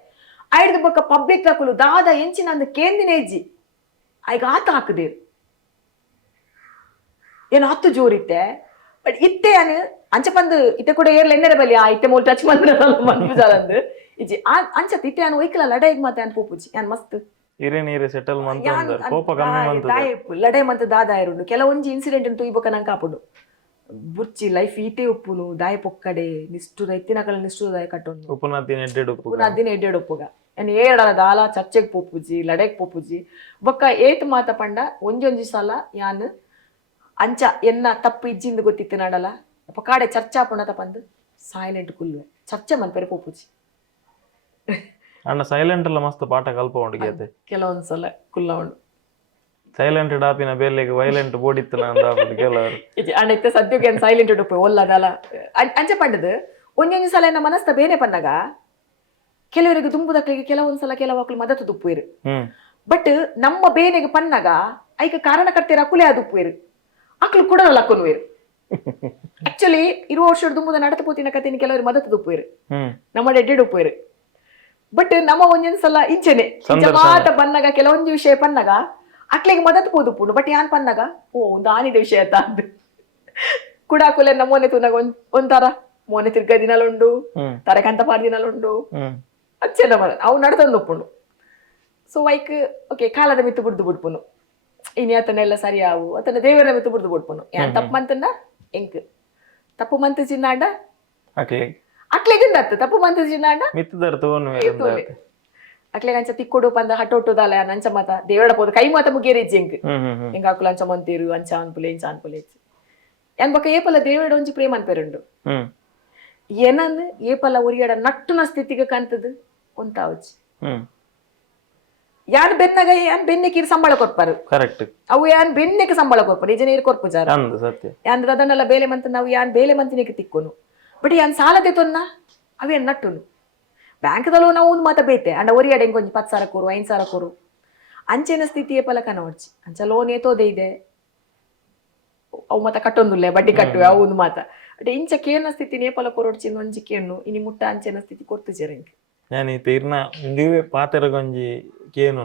ಐಡಿದ ಬೊಕ್ಕ ಪಬ್ಲಿಕ್ ತಕುಲು ದಾದ ಎಂಚಿನ ಅಂದ ಕೇಂದಿನ ಅಜ್ಜಿ ಆಗ ಆತ ಹಾಕದೇರು ಏನು ಹತ್ತು ಜೋರಿತ್ತೆ ಬಟ್ ಇತ್ತೆ ಅನ್ ಅಂಚ ಪಂದು ಇತ್ತೆ ಕೂಡ ಏರ್ಲ ಎಣ್ಣೆರ ಬಲಿ ಆ ಇತ್ತೆ ಮೂಲ್ ಟಚ್ ಮಂದ್ರ ಮನ್ಪುಜಾರಂದು ಇಜ್ಜಿ ಅಂಚತ್ ಇತ್ತೆ ಅನ್ ಒಯ್ಕಲ ಲಡೈಗ್ ಮಾತೆ ಅನ್ ಪೋಪುಜಿ ಯಾನ್ ಮಸ್ತ್ ಸೆಟಲ್ ಲಡೈ ಮಂತ ದಾದಾಯರುಂಡು ಕೆಲವೊಂಜಿ ಇನ್ಸಿಡೆಂಟ್ ಅಂತೂ ಇಬ್ಬಕ ನಂಗೆ ಕಾಪುಂಡು ಬುರ್ಚಿ ಲೈಫ್ ಈಟೆ ಉಪ್ಪುನು ದಾಯ ಪೊಕ್ಕಡೆ ನಿಷ್ಠುರ ಎತ್ತಿನಕಲ ನಿಷ್ಠುರ ದಾಯ ಕಟ್ಟೊಂಡು ಉಪ್ಪುನಾದಿನ ಎಡ್ಡೆಡು ಉಪ್ಪುಗ ಏನ್ ಏಡಲ ದಾಲ ಚರ್ಚೆಗ್ ಪೋಪುಜಿ ಲಡೆಗ್ ಪೋಪುಜಿ ಬೊಕ್ಕ ಏತ್ ಮಾತ ಪಂಡ ಒಂಜೊಂಜಿ ಸಲ ಯಾನ್ ಅಂಚ ಎನ್ನ ತಪ್ಪು ಇಜ್ಜಿಂದು ಗೊತ್ತಿತ್ತು ನಾಡಲ್ಲ ಅಪ್ಪ ಕಾಡೆ ಚರ್ಚಾ ಪುಣತ ಪಂದು ಸೈಲೆಂಟ್ ಕುಲ್ವೆ ಚರ್ಚೆ ಮನ್ಪೆರೆ ಪೋಪುಜಿ ಅಣ್ಣ ಸೈಲೆಂಟ್ ಎಲ್ಲ ಮಸ್ತ್ ಪಾಠ ಕಲ್ಪ ಉಂಟು ಕೆಲವೊಂದ್ಸಲ ಕುಲ್ಲ ಉಂಡು ಸೈಲೆಂಟ್ ಡಾಪಿನ ಬೇಲೆಗೆ ವೈಲೆಂಟ್ ಬೋಡಿತ್ತು ಕೆಲವರು ಅಣ್ಣ ಇತ್ತೆ ಸದ್ಯಕ್ಕೆ ಏನ್ ಸೈಲೆಂಟ್ ಉಡುಪು ಒಲ್ಲದಲ್ಲ ಅಂಚ ಪಂಡದು ಒಂದೊಂದು ಸಲ ಎನ್ನ ಮನಸ್ತ ಬೇನೆ ಪಂದಾಗ ಕೆಲವರಿಗೆ ದುಂಬುದಕ್ಲಿಗೆ ಕೆಲವೊಂದ್ಸಲ ಕೆಲವಕ್ಲು ಮದತು ದುಪ್ಪುವೇರು ಬಟ್ ನಮ್ಮ ಬೇನೆಗೆ ಪನ್ನಗ ಐಕ ಕಾರಣಕರ್ತೆರ ಕುಲೆ ಅದು ಉಪ್ಪುವೇರು ಅಕ್ಲು ಕೂಡ ಲಕ್ಕುನುವೇರು ಆಕ್ಚುಲಿ ಇರುವ ವರ್ಷ ದುಂಬುದ ನಡತ ಪೋತಿನ ಕತೆನ ಕೆಲವರು ಮದತು ದುಪ್ಪುವೇರು ನಮ್ಮ ಎಡ್ಡೆಡು ಉಪ್ಪುವೇರು ಬಟ್ ನಮ್ಮ ಒಂದೊಂದ್ಸಲ ಇಂಚೆನೆ ಮಾತ ಪನ್ನಗ ಕೆಲವೊಂದು ವಿಷಯ ಪನ್ನಗ ಅಕ್ಲಿಗೆ ಮದತ್ ಪೋದುಪ್ಪುಂಡು ಬಟ್ ಯಾನ್ ಪನ್ನಗ ಒಂದು ಆನಿದ ವಿಷಯ ಅಂತ ಅಂದು ಕುಡಾಕುಲೆ ನಮ್ಮ ಮೊನೆ ತುನಗ ಒಂಥರ ಮೊನೆ ತಿರ್ಗ ದಿನಲುಂಡು ತರಕಂತ ಪಾರ್ ದಿನಲುಂಡು ಅಚ್ಚೆನ ಅವು ನಡ್ತಂದು ಉಪ್ಪುಂಡು ಸೊ ವೈಕ್ ಓಕೆ ಕಾಲದ ಮಿತ್ತು ಬಿಡ್ದು ಬಿಡ್ಪುನು ಇನಿ ಅತನೆಲ್ಲ ಸರಿ ಆವು ಅತನ ದೇವರ ಮಿತ್ತು ಬಿಡ್ದು ಬಿಡ್ಪುನು ಯಾನ್ ತಪ್ಪು ಮಂತನ್ನ ಎಂಕ್ ತಪ್ಪು ಮಂತ ಚಿನ್ನಾಂಡ ಅಕ್ಲೆಗಿಂದತ್ತು ತಪ್ಪು ಮಂತ ಚಿನ್ನಾಂಡ ಅಕ್ಲೆಗ್ ಅಂಚ ತಿಕ್ಕೊಡು ಪಂದ ಹಟ್ಟೊಟ್ಟುದಲ್ಲ ಅಂಚ ಮಾತ ದೇವರ ಪೋದು ಕೈ ಮಾತ ಮುಗೇರಿ ಎಂಕ್ ಎಂಗ ಆಕುಲು ಅಂಚ ಮಂತೀರು ಅಂಚ ಅನ್ಪುಲೆ ಇಂಚ ಅನ್ಪುಲೆ ಏನ್ ಬೊಕ್ಕ ಏಪಲ ದೇವಡ ಒಂಜಿ ಪ್ರೇಮ ಅನ್ಪೇರುಂಡು ಏನನ್ ಏಪಲ ಒರಿಯಡ ನಟ್ಟುನ ಸ್ಥಿತಿಗೆ ಕಂತದು ಒಂತಾವಚ್ಚಿ ಯಾನ್ ಬೆನ್ನಗ ಯಾನ್ ಬೆನ್ನೆಕೀರ್ ಸಂಬಳ ಕೊರ್ಪಾರು ಅವು ಯಾನ್ ಬೆನ್ನೆಗೆ ಸಂಬಳ ಕೊರ್ಪಾರು ಈ ಜನ ಇರ್ ಕೊರ್ಪುಜಾರ ಯಾನ್ ಅದನ್ನೆಲ್ಲ ಬೇಲೆ ಮಂತ ನಾವು ಯಾನ್ ಬೇಲೆ ಮಂತಿನಿಗೆ ತಿಕ್ಕೊನು ಬಟ್ ಯಾನ್ ಸಾಲದೆ ತೊನ್ನ ಅವೇನ್ ನಟ್ಟುನು ಬ್ಯಾಂಕ್ದಲ್ಲೂ ನಾವು ಒಂದು ಮಾತ ಬೇತೆ ಅಂಡ ಒರಿಯಡೆ ಕೊಂಚ 10,000 ಕೊರು 5,000 ಕೊರು ಅಂಚೆನ ಸ್ಥಿತಿಯೇ ಪಲ ಕನವಡ್ಚಿ ಅಂಚ ಲೋನ್ ಏತೋದೆ ಇದೆ ಅವು ಮಾತ ಕಟ್ಟೊಂದುಲ್ಲೆ ಬಡ್ಡಿ ಕಟ್ಟುವೆ ಅವು ಒಂದು ಮಾತ ಅಟ್ ಇಂಚ ಕೇನ ಸ್ಥಿತಿ ನೇಪಲ ಕೊರೊಡ್ಚಿ ಒಂಜಿ ಕೇನು ಇನಿ ಮುಟ್ಟ ಅಂಚೆನ ಸ್ಥಿತಿ ಕೊರ್ತು ಜರಂಗೆ ನಾನು ಇರ್ನ ಇಂದಿವೆ ಪಾತೆರಗೊಂಜಿ ಕೇನು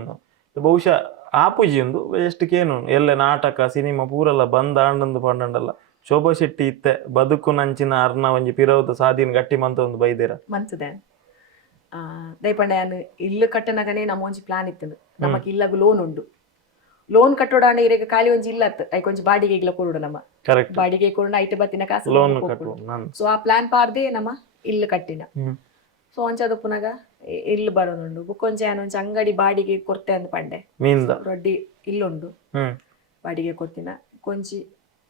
ಬಹುಶಃ ಆಪುಜಿ ಒಂದು ಎಷ್ಟು ಕೇನು ಎಲ್ಲ ನಾಟಕ ಸಿನಿಮಾ ಪೂರಲ್ಲ ಬಂದ ಆಂಡಂದು ಪಂಡಲ್ಲ ಶೋಭಾ ಶೆಟ್ಟಿ ಇತ್ತೆ ಬದುಕು ನಂಚಿನ ಅರ್ನ ಒಂಜಿ ಪಿರವದ ಸಾದಿನ ಗಟ್ಟಿ ಮಂತ ಒಂದು ಬೈದೇರ ಮಂತದೆ ದಯಪಂಡ ಯಾನು ಇಲ್ಲು ಕಟ್ಟನಗನೇ ನಮ್ಮ ಒಂಜಿ ಪ್ಲಾನ್ ಇತ್ತು ನಮಕ್ ಇಲ್ಲಗ ಲೋನ್ ಉಂಡು ಲೋನ್ ಕಟ್ಟೋಡ ಇರೇಗ ಖಾಲಿ ಒಂಜಿ ಇಲ್ಲತ್ತು ಐ ಕೊಂಚ ಬಾಡಿಗೆ ಇಗ್ಲ ಕೊಡುಡು ನಮ್ಮ ಬಾಡಿಗೆ ಕೊಡು ಐತೆ ಬತ್ತಿನ ಕಾಸು ಸೊ ಆ ಪ್ಲಾನ್ ಪಾರ್ದೆ ನಮ್ಮ ಇಲ್ಲು ಕಟ್ಟಿನ ಸೊ ಒಂಚದ ಪುನಗ ಇಲ್ಲು ಬರೋನುಂಡು ಬುಕ್ಕೊಂಚ ಏನೊಂಚ ಅಂಗಡಿ ಬಾಡಿಗೆ ಕೊರ್ತೆ ಅಂದ್ ಪಂಡೆ ರೊಡ್ಡಿ ಇಲ್ಲುಂಡು ಬಾಡಿಗೆ ಕೊರ್ತಿನ ಕೊಂಚಿ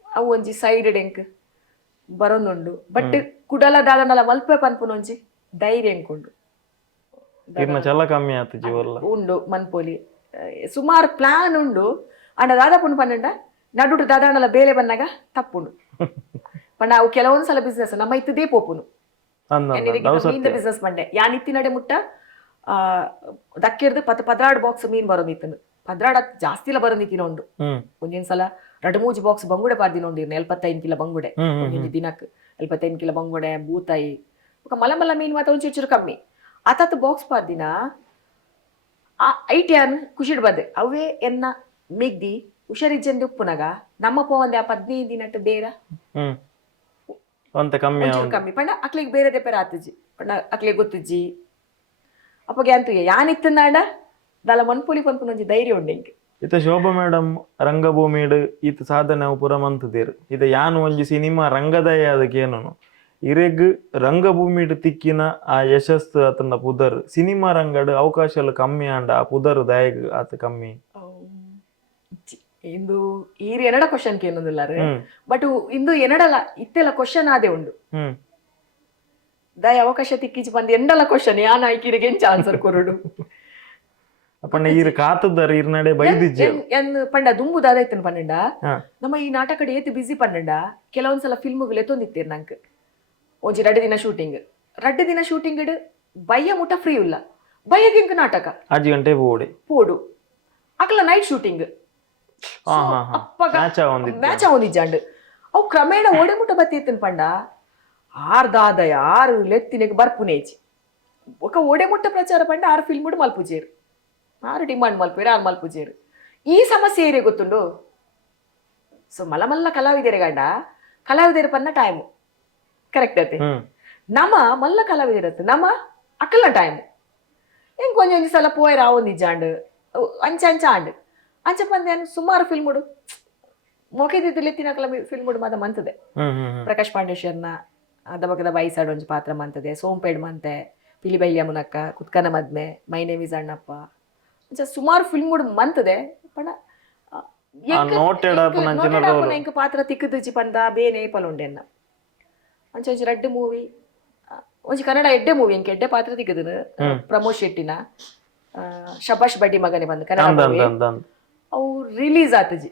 ಅವು ಒಂಜಿ ಸೈಡ್ ಡೆಂಕ್ ಬರೋನುಂಡು ಬಟ್ ಕುಡಲ ದಾದನಲ ಮಲ್ಪೆ ಪನ್ಪುನೊಂಜಿ ಧೈರ್ಯ ಎಂಕುಂಡು ಉಂಡು ಮನ್ಪೋಲಿ ಸುಮಾರು ಪ್ಲಾನ್ ಉಂಡು ಅಂಡ ದಾದಾಪುಂಡು ಪನ್ನಂಡ ನಡುಟು ದಾದಾಂಡಲ ಬೇಲೆ ಬನ್ನಾಗ ತಪ್ಪುಂಡು ಪಂಡ ಅವು ಕೆಲವೊಂದ್ಸಲ ಬಿಸ್ನೆಸ್ ನಮ್ಮ ಇತ್ತದೇ ಪೋಪುನು ಬಿಸ್ನೆಸ್ ಪಂಡೆ ಯಾನ್ ಇತ್ತಿನಡೆ ಮುಟ್ಟ ದಕ್ಕಿರ್ದು ಪದ್ರಾಡ್ ಬಾಕ್ಸ್ ಮೀನ್ ಬರೋದಿತ್ತು ಪದ್ರಾಡ ಜಾಸ್ತಿಲ ಬರೋದಿತ್ತಿನ ಉಂಡು ಒಂದಿನ 2-3 ಬಾಕ್ಸ್ ಬಂಗುಡೆ ಪಾರ್ದಿನೊಂದಿರ್ನ 75 ಕಿಲೋ ಬಂಗುಡೆ ಒಂದೊಂದು ದಿನಕ್ಕೆ 75 ಕಿಲೋ ಬಂಗುಡೆ ಬೂತಾಯಿ ಮಲ ಮೀನ್ ಮಾತ್ರ ಒಂಚೂರು ಚೂರು ಕಮ್ಮಿ ಆತತ್ ಬಾಕ್ಸ್ ಪಾರ್ದಿನ ಆ ಐಟಿಯಾನ್ ಖುಷಿಡ್ ಬದ್ದೆ ಅವೇ ಎನ್ನ ಮಿಗ್ದಿ ಹುಷಾರಿಜ್ಜಂದು ಉಪ್ಪುನಗ ನಮ್ಮ ಪೋವಂದೆ ಆ 15 ದಿನಟ್ಟು ಬೇರ ಕಮ್ಮಿ ಪಂಡ ಅಕ್ಲಿಗೆ ಬೇರೆ ಪೇರ ಆತಜಿ ಪಂಡ ಅಕ್ಲಿಗೆ ಗೊತ್ತಜ್ಜಿ ಅಪ್ಪಗೆ ಅಂತು ಯಾನಿತ್ತು ನಾಡ ದಾಲ ಮನ್ಪುಲಿ ಪನ್ಪುನೊಂಜಿ ಧೈರ್ಯ ಉಂಡೆ ಇಂಕ್ ಇತ ಶೋಭಾ ಮೇಡಮ್ ರಂಗಭೂಮಿಡ್ ಈತ ಸಾಧನೆ ಅವು ಪೂರ ಮಂತುದೆರ್ ಇತ ಯಾನ್ ಒಂಜಿ ಸಿನಿಮಾ ರಂಗದಯ ಅದಕ್ಕೇನು ಇರೆಗ್ ರಂಗಭೂಮಿಡ್ ತಿಕ್ಕಿನ ಆ ಯಶಸ್ಸು ಅತನ ಪುದರ್ ಸಿನಿಮಾ ರಂಗಡ್ ಅವಕಾಶಲು ಕಮ್ಮಿ ಆಂಡ ಆ ಪುದರ್ ದಯಗ್ ಆತ ಕಮ್ಮಿ ಇಂದು ಈರ್ ಎನಡ ಕ್ವಶನ್ ಕೇನೊಂದುಲ್ಲಾರೆ ಬಟ್ ಇಂದು ಎನಡಲ ಇತ್ತೆಲ ಕ್ವಶನ್ ಆದೆ ಉಂಡು ದಯ ಅವಕಾಶ ತಿಕ್ಕಿಚಿ ಬಂದು ಎಂಡಲ ಕ್ವಶನ್ ಯಾನ್ ಆಯ್ಕಿರಿಗೆ ಎಂಚ ಆನ್ಸರ್ ಕೊರಡು ಅಪ್ಪಣ್ಣ ಈರ್ ಕಾತುದಾರ ಈರ್ ನಡೆ ಬೈದಿಜ್ಜೆ ಎನ್ ಪಂಡ ದುಂಬು ದಾದಾಯ್ತನ್ ಪನ್ನಂಡ ನಮ್ಮ ಈ ನಾಟಕ ಏತ್ ಬಿಸಿ ಪನ್ನಂಡ ಕೆಲವೊಂದ್ಸಲ ಫಿಲ್ಮ್ಗಳು ಎತ್ತೊಂದಿತ್ತೀರ್ ನಂಗೆ ಒಂಜಿ 2 ದಿನ ಶೂಟಿಂಗ್ ಇಡ್ ಬಯ್ಯ ಮುಟ ಫ್ರೀ ಇಲ್ಲ ಬಯ್ಯಗಿಂಕ್ ನಾಟಕ 5 ಗಂಟೆ ಪೋಡು ಅಕ್ಲ ನೈಟ್ ಶೂಟಿಂಗ್ ಮ್ಯಾಚ್ ಆವೊಂದಿಜ್ಜಾಂಡ್ ಅವು ಕ್ರಮೇಣ ಓಡೆ ಮುಟ ಬತ್ತಿತ್ತನ್ ಪಂಡ 6 ದಾದಯ 6 ಲೆತ್ತಿನೆಗ್ ಬರ್ಪುನೇಜಿ ಒಕ್ಕ ಓಡೆ ಮುಟ್ಟ ಪ್ರಚಾರ ಪಂಡ 6 ಫಿಲ್ಮ್ ಮಲ್ಪುಜೇರು 6 ಡಿಮಾಂಡ್ ಮಲ್ಪೇರು 6 ಮಲ್ಪುಜೇರು ಈ ಸಮಸ್ಯೆ ಏರೇ ಗೊತ್ತುಂಡು ಸೊ ಮಲ್ಲ ಕಲಾವಿದೆರೆ ಗಂಡ ಕಲಾವಿದೆರು ಪನ್ನ ಟೈಮು ಕರೆಕ್ಟ್ ಅತ್ತೆ ನಮ ಮಲ್ಲ ಕಲಾವಿದೆರತ್ತೆ ನಮ ಅಕ್ಕಲ ಟೈಮ್ ಹೆಂಗ್ ಕೊಂಚ ಸಲ ಪೋಯರ್ ಆವೊಂದಿಜ್ಜಾಂಡ್ ಅಂಚ ಆಂಡ್ ಅಂಚ ಪಂದೇನು ಸುಮಾರು ಫಿಲ್ಮುಡು ಮೊಕೆದಿದ್ದು ಲೆತ್ತಿನಕಲ ಫಿಲ್ಮುಡು ಮಾತ ಮಂತದೆ ಪ್ರಕಾಶ್ ಪಾಂಡೇಶ್ವರ್ನ ದಬಕದ ಬೈಸಾಡ್ ಒಂಜಿ ಪಾತ್ರ ಮಂತದೆ ಸೋಂಪೇಡ್ ಮಂತೆ ಪಿಲಿಬೈಲ್ಯ ಮುನಕ್ಕ ಕುತ್ಕನ ಮದ್ಮೆ ಮೈ ನೇಮ್ ಇಸ್ ಅಣ್ಣಪ್ಪ ಅಂಚ ಸುಮಾರು ಫಿಲ್ಮುಡು ಮಂತದೆ ಪಂಡ ಎಂಕ್ ಪಾತ್ರ ತಿಕ್ಕದಿಜ್ಜಿ ಪಂದ ಬೇನೆ ಪಲುಂಡೆನ್ನ ಅಂಚ ಒಂಜಿ 2 ಮೂವಿ ಒಂಜಿ ಕನ್ನಡ ಎಡ್ಡೆ ಮೂವಿ ಎಂಕ್ ಎಡ್ಡೆ ಪಾತ್ರ ತಿಕ್ಕದನು ಪ್ರಮೋದ್ ಶೆಟ್ಟಿನ ಶಬಾಷ್ ಬಡ್ಡಿ ಮಗನೆ ಬಂದು ಕನ್ನಡ ಅವು ರಿಲೀಸ್ ಆತಜಿ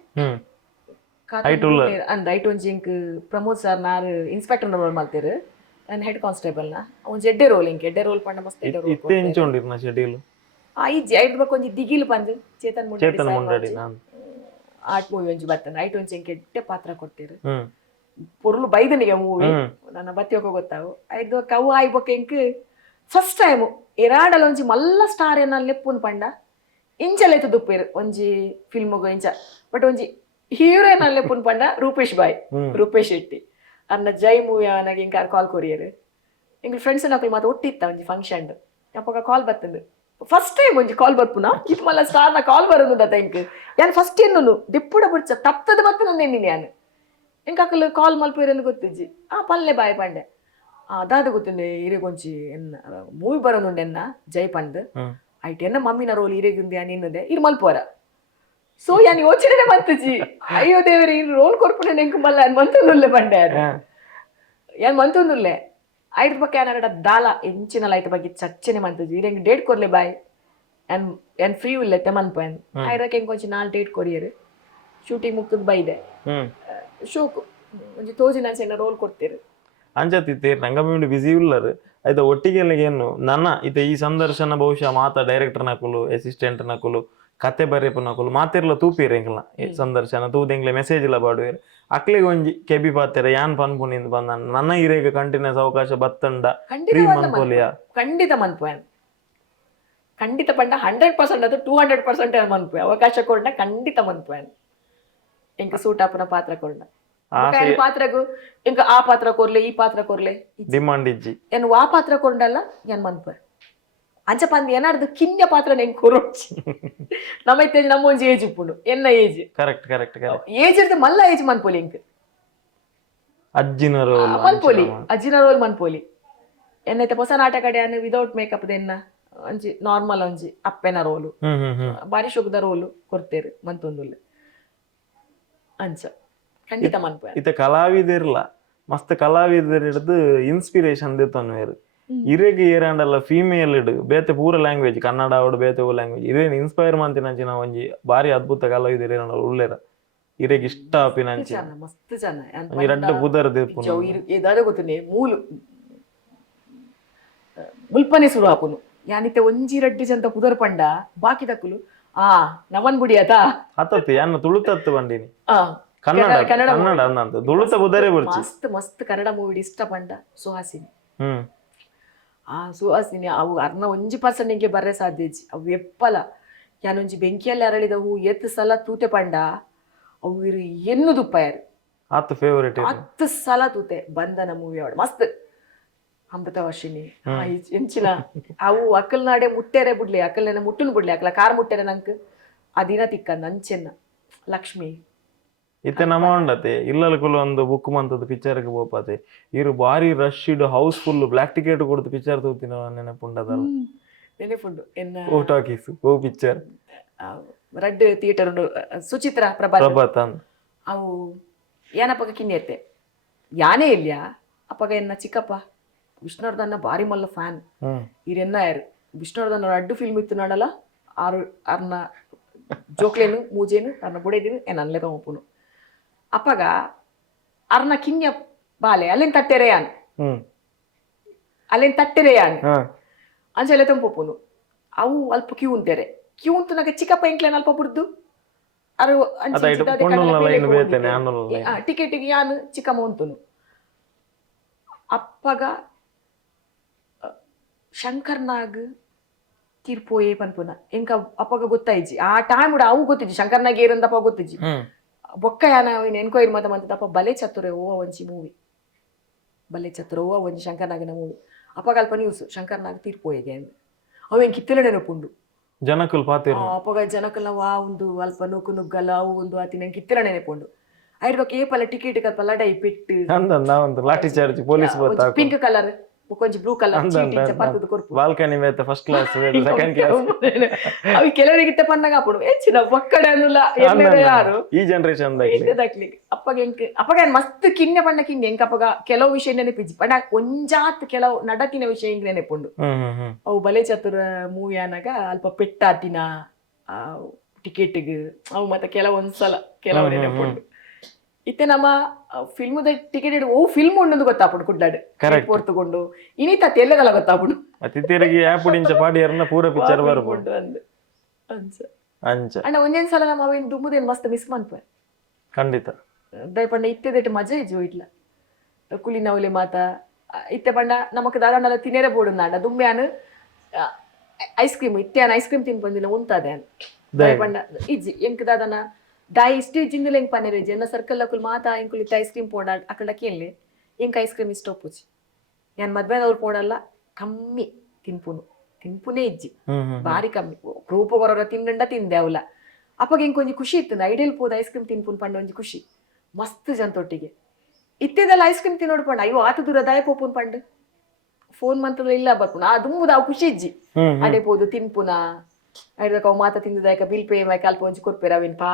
ಐಟ್ ಒಂಜಿ ಎಂಕ್ ಪ್ರಮೋದ್ ಸರ್ ನಾರ್ ಇನ್ಸ್ಪೆಕ್ಟರ್ ರೋಲ್ ಮಲ್ತೇರು ನಾನು ಹೆಡ್ ಕಾನ್ಸ್ಟೇಬಲ್ ನ ಒಂಜಿ ಎಡ್ಡೆ ರೋಲ್ ಎಂಕ್ ಎಡ್ಡೆ ರೋಲ್ ಪಂಡ ಮಸ್ತ್ ಎಡ್ಡೆ ರೋಲ್ ಐಜಿ ಐಟ್ ಬಕ್ ಒಂಜಿ ದಿಗಿಲ್ ಬಂದು ಚೇತನ್ ಮುಂಡಾಡಿ ಆರ್ಟ್ ಮೂವಿ ಒಂಜಿ ಬರ್ತನೆ ಐಟ್ ಒಂಜಿ ಎಂಕ್ ಎಡ್ಡೆ ಪಾತ್ರ ಕೊಡ್ತೇರು ಪೊರ್ಲು ಬೈದನಿಗೆ ಮೂವಿ ನನ್ನ ಬತ್ತಿ ಹೋಗೋ ಗೊತ್ತಾವು ಐದು ಕವು ಆಯ್ಬೊಕ್ಕ ಎಂಕ್ ಫಸ್ಟ್ ಟೈಮ್ ಎರಾಡಲ ಒಂಜಿ ಮಲ್ಲ ಸ್ಟಾರ್ ಏನ ಲೆಪ್ಪುನ್ ಪಂಡ ಇಂಚಲೆತ್ತು ದುಪ್ಪೇರು ಒಂಜಿ ಫಿಲ್ಮ್ಗು ಇಂಚ ಬಟ್ ಒಂಜಿ ಹೀರೋಯಿನ್ ಲೆಪ್ಪುನ್ ಪಂಡ ರೂಪೇಶ್ ಶೆಟ್ಟಿ ಅನ್ನ ಜೈ ಮೂವಿ ಅವನಾಗ ಇಂಕ ಕಾಲ್ ಕೊರಿಯರು ಎಂಗ್ ಫ್ರೆಂಡ್ಸ್ ನಕಲ್ ಮಾತು ಒಟ್ಟಿತ್ತ ಒಂಜಿ ಫಂಕ್ಷನ್ ಅಪ್ಪಗ ಕಾಲ್ ಬರ್ತಂದು ಫಸ್ಟ್ ಟೈಮ್ ಒಂಜಿ ಕಾಲ್ ಬರ್ಪುನ ಇತ್ ಮಲ್ಲ ಸ್ಟಾರ್ ನ ಕಾಲ್ ಬರೋದು ದತ್ತ ಎಂಕ್ ಯಾನ್ ಫಸ್ಟ್ ಎನ್ನು ದಿಪ್ಪುಡ ಬುಡ್ಚ ತಪ್ಪದ ಬರ್ತನ ನೆನ್ನಿ ನಾನು ಎಂಕ್ ಅಕ್ಕಲು ಕಾಲ್ ಮಲ್ಪೇರೆಂದು ಗೊತ್ತಿಜ್ಜಿ ಪಲ್ಲೆ ಬಾಯ್ ಪಂಡೆ ಅದಾದ ಗೊತ್ತುಂಡೆ ಇರೆಗೊಂಚಿ ಎನ್ನ ಮೂವಿ ಬರೋದುಂಡೆ ಎನ್ನ ಜೈ ಪಂಡ್ ಐಟ್ ಎನ್ನ ಮಮ್ಮಿನ ರೋಲ್ ಇರೆಗುಂದಿ ಅನ್ನದೆ ಇರ್ ಮಲ್ಪೋರ ಸೊ ಯಾನ್ ಯೋಚನೆ ಮಂತಜಿ ಅಯ್ಯೋ ದೇವರೇ ಇನ್ ರೋಲ್ ಕೊರ್ಪುನ ಎಂಕ್ ಮಲ್ಲ ಮಂತೊಂದುಲ್ಲೆ ಪಂಡೆ ಯಾನ್ ಮಂತೊಂದುಲ್ಲೆ ಐಟ್ ಬಗ್ಗೆ ಏನಾರ ದಾಲ ಎಂಚಿನಲ್ಲ ಐಟ್ ಬಗ್ಗೆ ಚರ್ಚನೆ ಮಂತಜಿ ಇರೆಂಗ್ ಡೇಟ್ ಕೊರ್ಲೆ ಬಾಯ್ ಯಾನ್ ಫ್ರೀ ಉಲ್ಲೆ ತೆಮನ್ಪನ್ ಐರಕ್ಕೆ ಎಂಕ್ ಒಂಚಿ 4 ಡೇಟ್ ಕೊರಿಯರು ಶೂಟಿಂಗ್ ಮುಕ್ತದ ಬೈದೆ ಶೋಕು ಒಂಜಿ ತೋಜಿನ ಅಂಚೆನ ರೋಲ್ ಕೊಡ್ತೇರು ಅಂಚತ್ತಿತ್ತೆ ರಂಗಭೂಮಿ ಬಿಸಿ ಉಲ್ಲರು ಆಯ್ತಾ ಒಟ್ಟಿಗೆ ಏನು ನನ್ನ ಇದು ಈ ಸಂದರ್ಶನ ಬಹುಶಃ ಮಾತ ಡೈರೆಕ್ಟರ್ ನಕುಲು ಅಸಿಸ್ಟೆಂಟ್ ನಕುಲು ಕತೆ ಬರೆಯಪ್ಪ ನಕುಲು ಮಾತಿರ್ಲ ತೂಪಿರ ಎಂಗ್ಲ ಸಂದರ್ಶನ ತೂದೆಂಗ್ಲೆ ಮೆಸೇಜ್ ಇಲ್ಲ ಬಾಡುವೇರು ಅಕ್ಲಿಗೆ ಒಂಜಿ ಕೆಬಿ ಪಾತೆರ ಯಾನ್ ಪನ್ಪುನಿಂದ ಬಂದ ನನ್ನ ಹಿರೇಗ ಕಂಟಿನ್ಯೂಸ್ ಅವಕಾಶ ಬತ್ತಂಡ ಖಂಡಿತ ಮನ್ಪುವನ್ ಖಂಡಿತ ಪಂಡ 100% ಅದು 200% ಮನ್ಪುವೆ ಅವಕಾಶ ಕೊಂಡ ಖಂಡಿತ ಮನ್ಪುವನ್ ಎಂಕ ಸೂಟ್ ಆಪನ ಪಾತ್ರ ಕೊಂಡ ಪಾತ್ರಗೂ ಎಂಕ ಆ ಪಾತ್ರ ಕೊರ್ಲೆ ಈ ಪಾತ್ರ ಕೊರ್ಲೆ ಡಿಮಾಂಡ್ ಇಜ್ಜಿ ಏನು ಆ ಪಾತ್ರ ಕೊಂಡಲ್ಲ ಯಾನ್ ಮನ್ಪುವೆ ಅಂಚ ಪಂದ್ ಏನಾರ್ದು ಕಿನ್ಯ ಪಾತ್ರ ನೆಂಗ್ ಕೊರೊಚ್ಚಿ ನಮ್ಮೈತೆ ನಮ್ಮ ಒಂಜಿ ಏಜ್ ಇಪ್ಪುಂಡು ಎನ್ನ ಏಜ್ ಕರೆಕ್ಟ್ ಏಜ್ ಇರ್ದು ಮಲ್ಲ ಏಜ್ ಮನ್ಪೋಲಿ ಎಂಕ್ ಅಜ್ಜಿನ ರೋಲ್ ಮನ್ಪೋಲಿ ಎನ್ನೈತೆ ಹೊಸ ನಾಟಕ ಕಡೆ ವಿದೌಟ್ ಮೇಕಪ್ ದೆನ್ನ ಒಂಜಿ ನಾರ್ಮಲ್ ಒಂಜಿ ಅಪ್ಪೆನ ರೋಲು ಬಾರಿ ಶುಗದ ರೋಲು ಕೊರ್ತೇರು ಮಂತೊಂದುಲ್ಲೆ ಅಂಚ ಖಂಡಿತ ಮನ್ಪುವೆ ಇತ ಕಲಾವಿದಿರ್ಲ ಮಸ್ತ್ ಕಲಾವಿದರ್ ಹಿಡ್ದು ಇನ್ಸ್ಪಿರೇಷನ್ ದೇತನ್ವೇರು ಇರೆಗ್ ಏರಾಂಡಲ್ಲ ಫೀಮೇಲ್ ಇಡ್ ಬೇತೆ ಪೂರ ಲ್ಯಾಂಗ್ವೇಜ್ ಕನ್ನಡ ಅವಡು ಬೇತೆ ಲ್ಯಾಂಗ್ವೇಜ್ ಇದೇನು ಇನ್ಸ್ಪೈರ್ ಮಂತಿನಂಚಿನ ಒಂಜಿ ಬಾರಿ ಅದ್ಭುತ ಕಲಾವಿದರ್ ಏನಾಡಲ್ಲ ಉಳ್ಳೇರ ಇರೆಗ್ ಇಷ್ಟ ಆಪಿನಂಚಿ ಮಸ್ತ್ ಜನ ಎರಡು ಬುದರ್ ದೇಪುನು ಏದಾದ ಗೊತ್ತುನೆ ಮೂಲು ಮುಲ್ಪನೆ ಶುರು ಆಪುನು ಯಾನಿತ್ತೆ ಒಂಜಿ ರಡ್ಡಿ ಜಂತ ಪುದರ್ ಪಂಡ ಬಾಕಿ ದಕ್ಕುಲು ನವನ್ ಬುಡಿ ಆತ ಹತ್ತತ್ತು ಯಾನ ತುಳುತತ್ತು ಬಂದಿನಿ ಕನ್ನಡ ತುಳುತ ಬುದರೇ ಬರ್ಚಿ ಮಸ್ತ್ ಕನ್ನಡ ಮೂವಿ ಇಷ್ಟ ಪಂಡ ಸುಹಾಸಿನಿ ಸುಹಾಸಿನಿ ಅವು ಅರ್ನ 1% ಎಂಗೆ ಬರ್ರೆ ಸಾಧ್ಯಜಿ ಅವು ಎಪ್ಪಲ ಯಾನೊಂಜಿ ಬೆಂಕಿಯಲ್ಲಿ ಅರಳಿದ ಹೂ ಎತ್ತು ಸಲ ತೂತೆ ಪಂಡ ಅವು ಇರು ಎನ್ನು ದುಪ್ಪಾಯರು 10 ಸಲ ತೂತೆ ಬಂಧನ ಮೂವಿ ಅವಳು ಮಸ್ತ್ ಅಮೃತವರ್ಷಿಣಿ ಎಂಚಿನ ಅವು ಅಕ್ಕಲ್ ನಾಡೆ ಮುಟ್ಟೆರೆ ಬಿಡ್ಲಿ ಅಕ್ಕಲ್ನ ಮುಟ್ಟುನ್ ಬಿಡ್ಲಿ ಅಕ್ಕಲ ಕಾರ್ ಮುಟ್ಟೆರೆ ನಂಕ್ ಅದಿನ ತಿಕ್ಕಂದ ಅಂಚೆನ್ನ ಲಕ್ಷ್ಮಿ ಇತ್ತೆ ನಮ್ಮ ಉಂಡತೆ ಇಲ್ಲಲ್ಕುಲು ಒಂದು ಬುಕ್ ಮಂತದ ಪಿಕ್ಚರ್ಗೆ ಹೋಪತೆ ಇರು ಬಾರಿ ರಶ್ ಇಡು ಹೌಸ್ಫುಲ್ ಬ್ಲಾಕ್ ಟಿಕೆಟ್ ಕೊಡ್ತು ಪಿಕ್ಚರ್ ತೂತಿನ ನೆನಪುಂಡದಲ್ಲ ನೆನಪುಂಡು ಎನ್ನ ಓ ಟಾಕೀಸ್ ಓ ಪಿಕ್ಚರ್ ರೆಡ್ ಥಿಯೇಟರ್ ಉಂಡು ಸುಚಿತ್ರ ಪ್ರಭಾತ್ ಅವು ಏನಪ್ಪಗ ಕಿನ್ನೆತ್ತೆ ಯಾನೇ ಇಲ್ಯ ಅಪ್ಪಗ ಎನ್ನ ಚಿಕ್ಕಪ್ಪ ವಿಷ್ಣುವರ್ಧನ್ನ ಬಾರಿ ಮಲ್ಲ ಫ್ಯಾನ್ ಇರೆನ್ನ ಯಾರು ವಿಷ್ಣುವರ್ಧನ್ ಅಡ್ಡು ಫಿಲ್ಮ್ ಇತ್ತು ನೋಡಲ್ಲ ಅರ್ನ ಜೋಕ್ಲೇನು ಮೂಜೇನು ಅರ್ನ ಬುಡೇದಿನು ಏನ್ ಅನ್ಲೆ ತಗೊಂಪುನು ಅಪ್ಪಗ ಅರ್ನ ಕಿನ್ಯ ಬಾಲೆ ಅಲ್ಲೇನ್ ತಟ್ಟೆರೆಯಾನ್ ಅಂಚೆಲ್ಲ ತಂಪುನು ಅವು ಅಲ್ಪ ಕ್ಯೂ ಅಂತಾರೆ ಕ್ಯೂ ಅಂತ ನಾಗ ಚಿಕ್ಕಪ್ಪ ಇಂಕ್ಲೇನ್ ಅಲ್ಪ ಬುಡ್ದು ಅರು ಟಿಕೆಟಿಗೆ ಯಾನು ಚಿಕ್ಕಮ್ಮ ಅಂತನು ಅಪ್ಪಗ ಶಂಕರ್ನಾಗ್ ತೀರ್ಪೋಯೇ ಪನ್ಪುನ ಎಂಕ ಅಪ್ಪಗ ಗೊತ್ತಾಯ್ಜಿ ಆ ಟೈಮ್ ಅವು ಗೊತ್ತಿಜ್ಜಿ ಶಂಕರ್ನಾಗ್ ಏರಂದಪ್ಪ ಗೊತ್ತಿಜ್ಜಿ ಬೊಕ್ಕ ಯಾನ ಎನ್ಕ್ವೈರಿ ಮಂತಪ್ಪ ಬಲೆ ಚತುರೆ ಓ ಒಂಜಿ ಮೂವಿ ಬಲೆ ಚತುರ ಓ ಒಂಜಿ ಶಂಕರ್ನಾಗಿನ ಮೂವಿ ಅಪ್ಪಗ ಅಲ್ಪ ನ್ಯೂಸ್ ಶಂಕರ್ನಾಗ್ ತೀರ್ಪೋಯೇಗೆ ಅಂದ್ ಅವೇನ್ ಕಿತ್ತಲೆ ನೆನಪುಂಡು ಜನಕಲ್ ಪಾತಿರ ಅಪ್ಪಗ ಜನಕಲ್ನ ವಾ ಒಂದು ಅಲ್ಪ ನೂಕು ನುಗ್ಗಲ್ಲ ಅವು ಒಂದು ಆತಿನ ಕಿತ್ತಲೆ ನೆನಪುಂಡು ಐಡ್ಬೇಕು ಏಪಲ್ಲ ಟಿಕೆಟ್ ಕಲ್ಪ ಲಡೈ ಪೆಟ್ಟು lathi charge police pink colour ಕೊಂಚ ಬ್ಲೂ ಕಲರ್ ಬಾಲ್ಕನಿ ಮೇತ ಫಸ್ಟ್ ಕ್ಲಾಸ್ ಸೆಕೆಂಡ್ ಕ್ಲಾಸ್ ಅವಿ ಕೆಲವರಿಗೆ ಪನ್ನಗ ಅಪ್ಪಡು ಹೆಚ್ಚಿನ ಒಕ್ಕಡೆ ಅನ್ನಲ್ಲ ಯಾರು ಈ ಜನರೇಷನ್ ಅಪ್ಪಗ ಮಸ್ತ್ ಕಿನ್ನೆ ಪಣ್ಣ ಕಿನ್ನೆ ಎಂಕ ಅಪ್ಪಗ ಕೆಲವು ವಿಷಯ ನೆನಪಿಜ್ಜಿ ಪಂಡ ಒಂಜಾತ್ ಕೆಲವು ನಡತಿನ ವಿಷಯ ಹಿಂಗ್ ನೆನಪುಂಡು ಅವು ಬಲೆ ಚತುರ ಮೂವಿ ಅನ್ನಾಗ ಅಲ್ಪ ಪೆಟ್ಟಾತಿನ ಟಿಕೆಟ್ಗೆ ಅವು ಮತ್ತೆ ಕೆಲವೊಂದ್ಸಲ ಕೆಲವು ನೆನಪುಂಡು ಇತ್ತೆ ನಮ್ಮ ಫಿಲ್ಮದ ಟಿಕೆಟ್ ಓ ಫಿಲ್ಮ್ ಉಂಡು ಗೊತ್ತಾಪುಡು ಕುಡ್ಲಾಡ್ ಪೋರ್ತುಕೊಂಡು ಇನಿತ ತೆಲ್ಲಗಲ್ಲ ಗೊತ್ತಾಪುಡು ಅತಿಥಿಯರಿಗೆ ಆಪುಡಿಂಚ ಪಾಡಿಯರ್ನ ಪೂರ ಪಿಕ್ಚರ್ ಬರ್ಬೋದು ಅಣ್ಣ ಒಂದೇನ್ ಸಲ ನಮ್ಮ ಅವೇನ್ ದುಮ್ಮುದೇನ್ ಮಸ್ತ್ ಮಿಸ್ ಮಾಡ್ಪೆ ಖಂಡಿತ ದಯಪಂಡ ಇತ್ತೆದೆಟ್ ಮಜಾ ಇಜ್ಜು ಇಟ್ಲ ಕುಲಿ ನವಲೆ ಮಾತ ಇತ್ತೆ ಪಂಡ ನಮಕ್ ದಾದಾಂಡಲ ತಿನ್ನೇರೆ ಬೋಡು ನಾಡ ದುಂಬ್ಯಾನ್ ಐಸ್ ಕ್ರೀಮ್ ಇತ್ತೆನ ಐಸ್ ಕ್ರೀಮ್ ತಿನ್ ಬಂದಿಲ್ಲ ಉಂತಾದೆ ದಯಪಂಡ ಇಜ್ಜಿ ಎಂಕ್ ದಾದನ ದಾಯಿ ಇಷ್ಟೇ ಜಿಂದಲ್ ಹೆಂಗ್ ಪನ್ನೆರೇಜಿ ಎನ್ನ ಸರ್ಕಲ್ ಅಕುಲ್ ಮಾತಾ ಎಂಕುಲ್ ಇತ್ತ ಐಸ್ ಕ್ರೀಮ್ ಪೋಡ ಅಕಲ್ಡ ಕೇಳಲಿ ಎಂಕ್ ಐಸ್ ಕ್ರೀಮ್ ಇಷ್ಟ ಒಪ್ಪುಜಿ ಯಾನ್ ಮದ್ವೆದವ್ರು ಪೋಡಲ್ಲ ಕಮ್ಮಿ ತಿನ್ಪುನೇ ಇಜ್ಜಿ ಬಾರಿ ಕಮ್ಮಿ ರೂಪ ಬರೋರ ತಿಂಡ ತಿಂದೆ ಅವಲ್ಲ ಅಪ್ಪಗೆ ಹೆಂಗ್ ಕೊಂಚ ಖುಷಿ ಇತ್ತು ಐಡಿಯಲ್ ಪೋದ ಐಸ್ ಕ್ರೀಮ್ ತಿನ್ಪುನ್ ಪಂಡ ಒಂಜಿ ಖುಷಿ ಮಸ್ತ್ ಜಂತೊಟ್ಟಿಗೆ ಇತ್ತೆದಲ್ಲ ಐಸ್ ಕ್ರೀಮ್ ತಿನ್ನೋಡು ಪಂಡ ಅಯ್ಯೋ ಆತ ದೂರ ದಾಯ ಪೋಪುನ್ ಪಂಡ್ ಫೋನ್ ಮಂತ್ರ ಇಲ್ಲ ಬರ್ಪುನ ಆ ದುಂಬುದ ಅವು ಖುಷಿ ಇಜ್ಜಿ ಅಡೆ ಪೋದು ತಿನ್ಪುನ ಐದಕ ಅವು ಮಾತ ತಿಂದದಾಯಕ ಬಿಲ್ ಪೇ ಮಾಯ್ಕ ಅಲ್ಪ ಒಂಜಿ ಕೊರ್ಪೆರ ಅವೇನ್ ಪಾ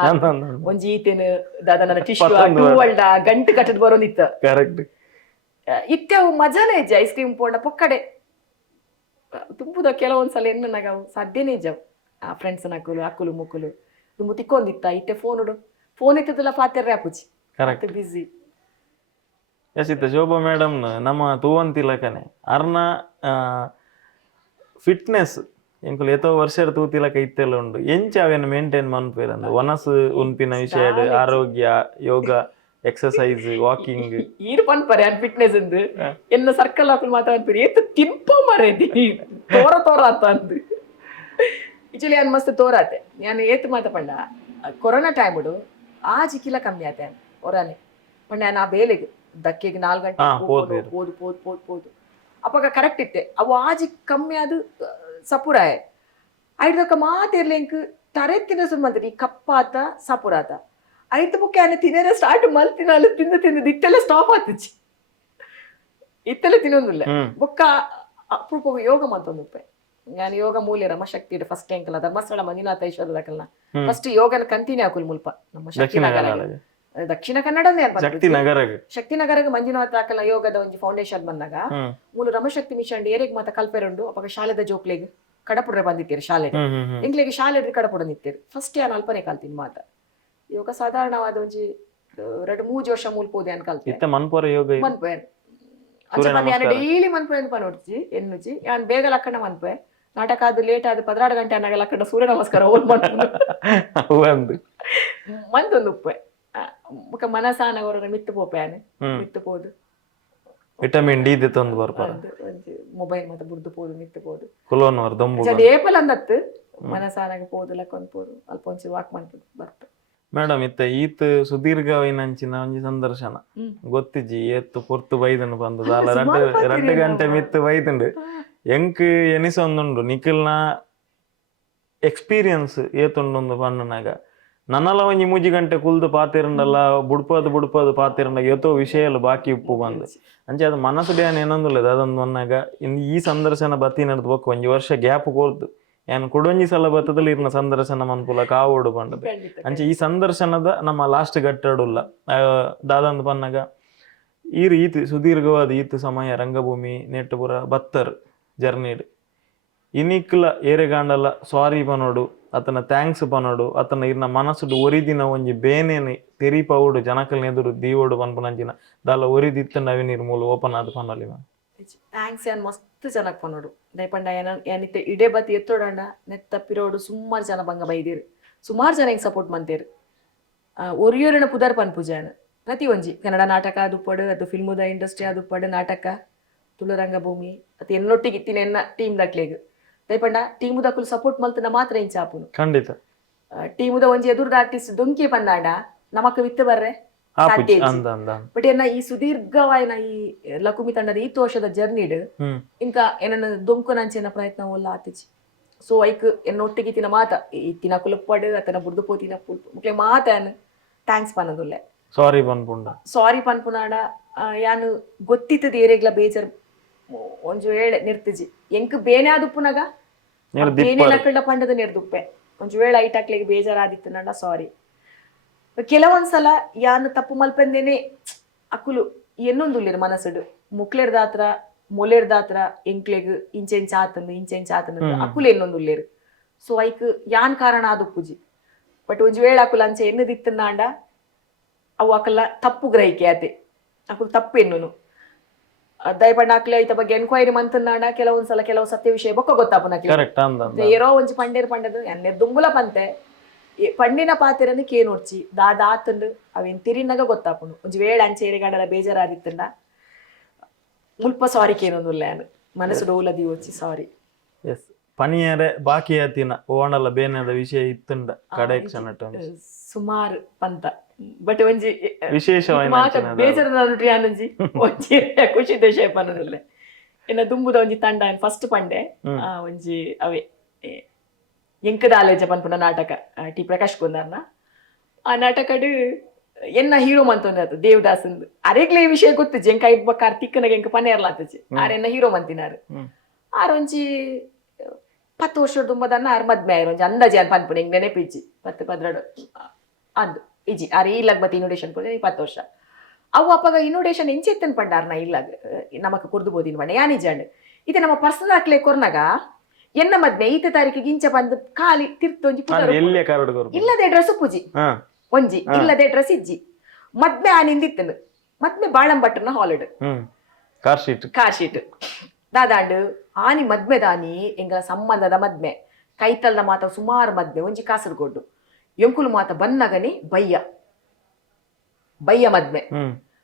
ಒಂಜಿ ಈತೇನ್ ದಾದ ನನ್ನ ಟಿಶ್ಯೂ ಟೂವಲ್ಡ ಗಂಟು ಕಟ್ಟದ್ ಬರೋಂದಿತ್ತ ಇತ್ತೆ ಅವು ಮಜಾನೇ ಇಜ್ಜ ಐಸ್ ಕ್ರೀಮ್ ಪೋಂಡ ಪೊಕ್ಕಡೆ ತುಂಬುದ ಕೆಲವೊಂದ್ಸಲ ಎನ್ನನಾಗ ಅವು ಸಾಧ್ಯನೇ ಇಜ್ಜವು ಆ ಫ್ರೆಂಡ್ಸ್ ಅಕ್ಕುಲು ಮುಕ್ಕುಲು ತುಂಬ ತಿಕ್ಕೊಂದಿತ್ತ ಇತ್ತೆ ಫೋನ್ ಇತ್ತದಲ್ಲ ಪಾತ್ರೆ ಆಪುಜಿ ಬಿಸಿ ಎಸಿತ್ತ ಶೋಭಾ ಮೇಡಮ್ ನಮ್ಮ ತೂವಂತಿಲಕನೆ ಅರ್ನ ಫಿಟ್ನೆಸ್ ಎಂಕುಲು ಎತ್ತೋ ವರ್ಷ ತೂತಿಲಕ ಇತ್ತೆಲ್ಲ ಉಂಡು ಎಂಚ ಅವೇನು ಮೇಂಟೈನ್ ಮನ್ಪೇರಂದು ಒನಸು ಉನ್ಪಿನ ವಿಷಯ ಆರೋಗ್ಯ ಯೋಗ ಎಕ್ಸಸೈಸ್ ವಾಕಿಂಗ್ ಈರ್ ಪನ್ಪರೆ ಅನ್ ಫಿಟ್ನೆಸ್ ಅಂದು ಎನ್ನ ಸರ್ಕಲ್ ಹಾಕಲ್ ಮಾತಾಡ್ತೀರಿ ಏತ್ ತಿನ್ಪ ಮರೇದಿ ತೋರ ಆತ ಅಂದು ಇಚಲಿ ಅನ್ ಮಸ್ತ್ ತೋರಾತೆ ನಾನು ಏತ್ ಮಾತ ಪಂಡ ಕೊರೋನಾ ಟೈಮ್ ಉಡು ಆಜಿ ಕಿಲ ಕಮ್ಮಿ ಆತೆ ಒರಾನೆ ಪಂಡ ನಾ ಬೇಲೆಗೆ ದಕ್ಕೆಗೆ 4 ಗಂಟೆ ಪೋದು ಅಪ್ಪಾಗ ಕರೆಕ್ಟ್ ಇತ್ತೆ ಅವು ಆಜಿ ಕಮ್ಮಿ ಅದು ಸಪುರಾಯ ಐದಕ್ಕ ಮಾತಿರ್ಲಿಂಕ್ ತರೆತ್ತಿನ ಸುಮ್ಮಂತ್ರಿ ಕಪ್ಪಾತ ಸಪುರಾತ ಐದು ಬುಕ್ಕೆ ಅನ್ನ ತಿನ್ನೋದ ಸ್ಟಾರ್ಟ್ ಮಲ್ತಿನ ಅಲ್ಲಿ ತಿಂದು ಇತ್ತೆಲ್ಲ ಸ್ಟಾಪ್ ಆತಿಚ್ಚಿ ಇತ್ತೆಲ್ಲ ತಿನ್ನೋದಿಲ್ಲ ಬುಕ್ಕ ಅಪರೂಪ ಯೋಗ ಮತ್ತೊಂದುಪ್ಪೆ ನಾನು ಯೋಗ ಮೂಲ್ಯ ರಮಶಕ್ತಿ ಇಡು ಫಸ್ಟ್ ಎಂಕಲ್ಲ ಧರ್ಮಸ್ಥಳ ಮಂಜುನಾಥ ಈಶ್ವರದಕಲ್ಲ ಫಸ್ಟ್ ಯೋಗನ ಕಂಟಿನ್ಯೂ ಆಕುಲ್ ಮುಲ್ಪ ನಮ್ಮ ದಕ್ಷಿಣ ಕನ್ನಡನೇ ಶಕ್ತಿನಗರಗ ಮಂಜುನಾಥ ಆಕಲ್ಲ ಯೋಗದ ಒಂಜಿ ಫೌಂಡೇಶನ್ ಬಂದಾಗ ಮೂಲ ರಮಶಕ್ತಿ ಮಿಷನ್ ಏರೆಗ್ ಮಾತ ಕಲ್ಪೆರಂಡು ಅವಾಗ ಶಾಲೆದ ಜೋಕ್ಲೆಗ್ ಕಡಪುಡ್ರೆ ಬಂದಿತ್ತೀರಿ ಶಾಲೆ ಎಂಗ್ಲೆಗೆ ಶಾಲೆ ಕಡಪುಡ ನಿತ್ತೀರಿ ಫಸ್ಟ್ ಯಾನ್ ಅಲ್ಪನೆ ಕಲ್ತೀನಿ ಮಾತ ಯೋಗ ಸಾಧಾರಣವಾದ ಒಂಜಿ 2-3 ವರ್ಷ ಮೂಲ್ಪೋದೆ ಅನ್ ಕಲ್ತೆ ಮನ್ಪೆ ಡೈಲಿ ಮನ್ಪೆ ಅಂತ ನೋಡ್ಜಿ ಎನ್ನುಜಿ ಯಾನ್ ಬೇಗ ಲಕ್ಕಣ ಮನ್ಪೆ ನಾಟಕ ಅದು ಲೇಟ್ ಆದ 16 ಗಂಟೆ ಅನ್ನಾಗ ಲಕ್ಕಣ ಸೂರ್ಯ ನಮಸ್ಕಾರ ಮಂದೊಂದು ಉಪ್ಪೆ ಮುಖ ಮನಸಾನ ಅವರ ಮಿತ್ತು ಪೋಪೆಯಾನೆ ಮಿತ್ತು ಪೋದು ವಿಟಮಿನ್ ಡಿ ತಂದು ಬರ್ಪಾರ ಮೊಬೈಲ್ ಮತ್ತೆ ಬುರ್ದು ಪೋದು ಮಿತ್ತು ಪೋದು ಕುಲೋನ್ ವರ್ದಂಬು ಏಪಲ್ ಅಂದತ್ತು ಮನಸಾನಾಗ ಪೋದು ಲಕ್ಕೊಂದು ಪೋದು ಅಲ್ಪ ಒಂಚೂರು ವಾಕ್ ಮಾಡ್ತದೆ ಬರ್ತು ಮೇಡಮ್ ಇತ್ತ ಈತ್ ಸುದೀರ್ಘವೈನಂಚಿನ ಒಂಜಿ ಸಂದರ್ಶನ ಗೊತ್ತಿಜ್ಜಿ ಏತ್ತು ಪೊರ್ತು ಬೈದನು ಬಂದದ ಅಲ್ಲ 2 ಗಂಟೆ ಮಿತ್ತು ಬೈದುಂಡು ಎಂಕ್ ಎನಿಸೊಂದುಂಡು ನಿಖಿಲ್ನ ಎಕ್ಸ್ಪೀರಿಯನ್ಸ್ ಏತೊಂಡೊಂದು ಪನ್ನನಾಗ ನನ್ನಲ್ಲ ಒಂಜಿ 3 ಗಂಟೆ ಕುಲ್ದು ಪಾತಿರಂಡಲ್ಲ ಬುಡ್ಪದು ಪಾತಿರಂಡ ಏತೋ ವಿಷಯಲು ಬಾಕಿ ಉಪ್ಪು ಬಂದು ಅಂಚೆ ಅದು ಮನಸ್ಸು ಡ್ಯಾನ್ ಏನಂದುಲ್ಲದ ಅದೊಂದು ಅನ್ನಗ ಈ ಸಂದರ್ಶನ ಬತ್ತಿನಡ್ದು ಬೊಕ್ಕ ಒಂಜಿ ವರ್ಷ ಗ್ಯಾಪ್ ಕೊರ್ದು ಏನು ಕೊಡೊಂಜಿ ಸಲ ಬತ್ತದಲ್ಲಿ ಇರ್ನ ಸಂದರ್ಶನ ಮನ್ಪುಲ ಕಾವೋಡು ಬಂಡದು ಅಂಚೆ ಈ ಸಂದರ್ಶನದ ನಮ್ಮ ಲಾಸ್ಟ್ ಗಟ್ಟಡುಲ್ಲ ದಾದಂದು ಪನ್ನಗ ಈತು ಸುದೀರ್ಘವಾದ ಈತು ಸಮಯ ರಂಗಭೂಮಿ ನೆಟ್ಟುಪುರ ಬತ್ತರ್ ಜರ್ನಿಡ್ ಇನಿಕ್ಲ ಏರೆಗಾಂಡಲ ಸಾರಿ ಪನೋಡು ಅತನ ಥ್ಯಾಂಕ್ಸ್ ಪನೋಡು ಅತನ ಇರ್ನ ಮನಸ್ಸುಡು ಒರಿದಿನ ಒಂಜಿ ಬೇನೇನೆ ತೆರಿಪವುಡು ಜನಕಲ್ನ ಎದುರು ದೀವೋಡು ಪನ್ಪುನಂಚಿನ ದಾಲ ಒರಿದಿತ್ತಂಡ ಅವಿನೀರ್ ಮೂಲ ಓಪನ್ ಆದ್ ಪನೋಲಿ ಥ್ಯಾಂಕ್ಸ್ ಏನ್ ಮಸ್ತ್ ಜನಕ್ ಪನೋಡು ದಯಪಂಡ ಏನಿತ್ತೆ ಇಡೇ ಬತ್ತಿ ಎತ್ತೋಡಂಡ ನೆತ್ತ ಪಿರೋಡು ಸುಮಾರು ಜನ ಬಂಗ ಬೈದಿರು ಸುಮಾರು ಜನ ಹಿಂಗೆ ಸಪೋರ್ಟ್ ಮಂತೇರು ಒರಿಯೋರಿನ ಪುದರ್ ಪನ್ಪುಜಾನ ಪ್ರತಿ ಒಂಜಿ ಕನ್ನಡ ನಾಟಕ ಅದು ಅದು ಫಿಲ್ಮುದ ಇಂಡಸ್ಟ್ರಿ ಅದು ನಾಟಕ ತುಳು ರಂಗಭೂಮಿ ಅದು ಎನ್ನೊಟ್ಟಿಗೆ ಇತ್ತಿನ ಎನ್ನ ಟೀಮ್ ದಕ್ಲೆಗ್ ದಯಪಂಡ ಟೀಮು ದಕ್ಕಲು ಸಪೋರ್ಟ್ ಮಲ್ತನ ಮಾತ್ರ ಇಂಚ ಆಪುನು ಖಂಡಿತ ಟೀಮುದ ಒಂಜಿ ಎದುರ್ದ ಆರ್ಟಿಸ್ಟ್ ದೊಂಕಿ ಪಂದಾಂಡ ನಮಕ್ ವಿತ್ತು ಬರ್ರೆ ಬಟ್ ಏನ ಈ ಸುದೀರ್ಘವಾಯಿನ ಈ ಲಕುಮಿ ತಂಡದ ಈ ವರ್ಷದ ಜರ್ನಿಡ್ ಇಂಕ ಏನನ್ನ ದೊಂಕುನಂಚಿನ ಪ್ರಯತ್ನ ಒಲ್ಲ ಆತಿಜಿ ಸೊ ಐಕ್ ಎನ್ನೊಟ್ಟಿಗೆ ಇತ್ತಿನ ಮಾತ ಇತ್ತಿನ ಕುಲುಪ್ಪಡ್ ಅತನ ಬುಡ್ದು ಪೋತಿನ ಮುಕ್ಲೆ ಮಾತ ಥ್ಯಾಂಕ್ಸ್ ಪನ್ನದುಲ್ಲೆ ಸಾರಿ ಪನ್ಪುನಾಡ ಯಾನು ಗೊತ್ತಿತ್ತದ ಏರೆಗ್ಲ ಬೇಜಾರ್ ಒಂಜು ವೇಳೆ ನಿರ್ತಿಜಿ ಎಂಕ್ ಬೇನೆ ಆದುಪ್ಪುನಗ ಬೇನೆ ನಕಲ್ಡ ಪಂಡದ ನಿರ್ದುಪ್ಪೆ ಒಂಜು ವೇಳೆ ಐಟಾಕ್ಲೆಗೆ ಬೇಜಾರಾದಿತ್ತು ನಂಡ ಸಾರಿ ಕೆಲವೊಂದ್ಸಲ ಯಾನು ತಪ್ಪು ಮಲ್ಪಂದೇನೆ ಅಕುಲು ಎನ್ನೊಂದುಲ್ಲೇರು ಮನಸ್ಸುಡು ಮುಕ್ಲೆರ್ದಾತ್ರ ಮೊಲೆರ್ದಾತ್ರ ಎಂಕ್ಲೆಗ್ ಇಂಚೆಂಚ ಆತಂದು ಅಕುಲು ಎನ್ನೊಂದುಲ್ಲೇರು ಸೊ ಐಕ್ ಯಾನ್ ಕಾರಣ ಆದುಪ್ಪುಜಿ ಬಟ್ ಒಂಜು ವೇಳೆ ಅಕುಲು ಅಂಚೆ ಎನ್ನದಿತ್ತಂಡ ಅವು ಅಕಲ್ಲ ತಪ್ಪು ಗ್ರಹಿಕೆ ಆತೆ ಅಕುಲು ತಪ್ಪು ಎನ್ನುನು ದಯಪಂಡ ಅಕ್ಲೆ ಐತ ಬಗ್ಗೆ ಎನ್ಕ್ವೈರಿ ಮಂತನಾಡ ಕೆಲವೊಂದ್ಸಲ ಕೆಲವು ಸತ್ಯ ವಿಷಯ ಬೊಕ್ಕ ಗೊತ್ತಾಪುನಕ್ಲೆ ಏರೋ ಒಂಜಿ ಪಂಡೇರು ಎನ್ನೆ ದುಂಬುಲ ಪಂತೆ ಪಂಡಿನ ಪಾತಿರನ್ನು ಕೇನೋಡ್ಚಿ ದಾತಂಡು ಅವೇನ್ ತಿರಿನಾಗ ಗೊತ್ತಾಪುನು ಒಂಜಿ ವೇಳೆ ಅಂಚೇರಿ ಗಂಡಲ ಬೇಜಾರಾದಿತ್ತಂಡ ಮುಲ್ಪ ಸಾರಿ ಕೇನೊಂದುಲ್ಲ ಮನಸ್ಸು ಡೋಲದಿ ಓಚಿ ಸಾರಿ ಎಸ್ ಪನಿಯರೆ ಬಾಕಿ ಆತಿನ ಓಣಲ ಬೇನದ ವಿಷಯ ಇತ್ತಂಡ ಕಡೆಕ್ಷನ್ ಸುಮಾರು ಪಂತ ಬಟ್ ಒಂಜಿ ವಿಶೇಷವಾದ ಬೇಜಾರದಿ ಆನಂಜಿ ಒಂಜಿ ಖುಷಿ ದೇಶ ಪನ್ನದಲ್ಲೇ ಇನ್ನ ದುಂಬುದ ಒಂಜಿ ತಂಡ ಫಸ್ಟ್ ಪಂಡೆ ಒಂಜಿ ಅವೇ ಎಂಕದ ಆಲೇಜ ಪನ್ಪುನ ನಾಟಕ ಟಿ ಪ್ರಕಾಶ್ ಕುಂದಾರ್ನ ಆ ನಾಟಕಡ್ ಎನ್ನ ಹೀರೋ ಮಂತೊಂದು ದೇವದಾಸಂದು ಅರೆಗ್ಲೇ ಈ ವಿಷಯ ಗೊತ್ತಿಜಿ ಎಂಕ ಐಟ್ ಬಕ್ಕ ತಿಕ್ಕನಾಗ ಎಂಕ ಪನ್ನೇರ್ಲಾತಜಿ ಆರೆನ್ನ ಹೀರೋ ಮಂತಿನಾರು ಆರೊಂಜಿ 10 ವರ್ಷದ ದುಂಬದನ್ನ ಆರ್ ಮದ್ಮೆ ಆಯ್ರು ಒಂಜಿ ಅಂದಾಜಿ ಅನ್ ಪನ್ಪುನ ಹಿಂಗ್ ನೆನೆಪಿಜ್ಜಿ 10-12 ಅಂದು ಇಜಿ ಆರೆ ಇಲ್ಲಾಗ ಬತ್ತಿ ಇನ್ವಿಟೇಷನ್ ಕೊಡ 20 ವರ್ಷ ಅವು ಅಪ್ಪಗ ಇನ್ವಿಟೇಷನ್ ಎಂಚೆತ್ತನ್ ಪಂಡಾರ್ನ ಇಲ್ಲಾಗ ನಮಕ್ ಕುರ್ದು ಬೋದಿನ ಬಣ್ಣ ಯಾನಿಜಾಂಡ್ ಇದು ನಮ್ಮ ಪರ್ಸನಲ್ ಹಾಕ್ಲೆ ಕೊರ್ನಾಗ ಎನ್ನ ಮದ್ಮೆ 5 ತಾರೀಕಿಗೆ ಇಂಚ ಬಂದು ಖಾಲಿ ತಿರ್ತೊಂಜಿ ಇಲ್ಲದೆ ಡ್ರೆಸ್ ಪೂಜಿ ಒಂಜಿ ಇಲ್ಲದೆ ಡ್ರೆಸ್ ಇಜ್ಜಿ ಮದ್ಮೆ ಆ ನಿಂದಿತ್ತನು ಮದ್ಮೆ ಬಾಳಂಬಟ್ಟನ ಹಾಲಿಡ್ ಕಾರ್ ಶೀಟ್ ದಾದಾಂಡು ಆನಿ ಮದ್ಮೆ ದಾನಿ ಎಂಗಳ ಸಂಬಂಧದ ಮದ್ಮೆ ಕೈತಲ್ದ ಮಾತ ಸುಮಾರು ಮದ್ಮೆ ಒಂಜಿ ಕಾಸರಗೋಡು ಎಂಕುಲು ಮಾತ ಬನ್ನಗನಿ ಬಯ್ಯ ಮದ್ಮೆ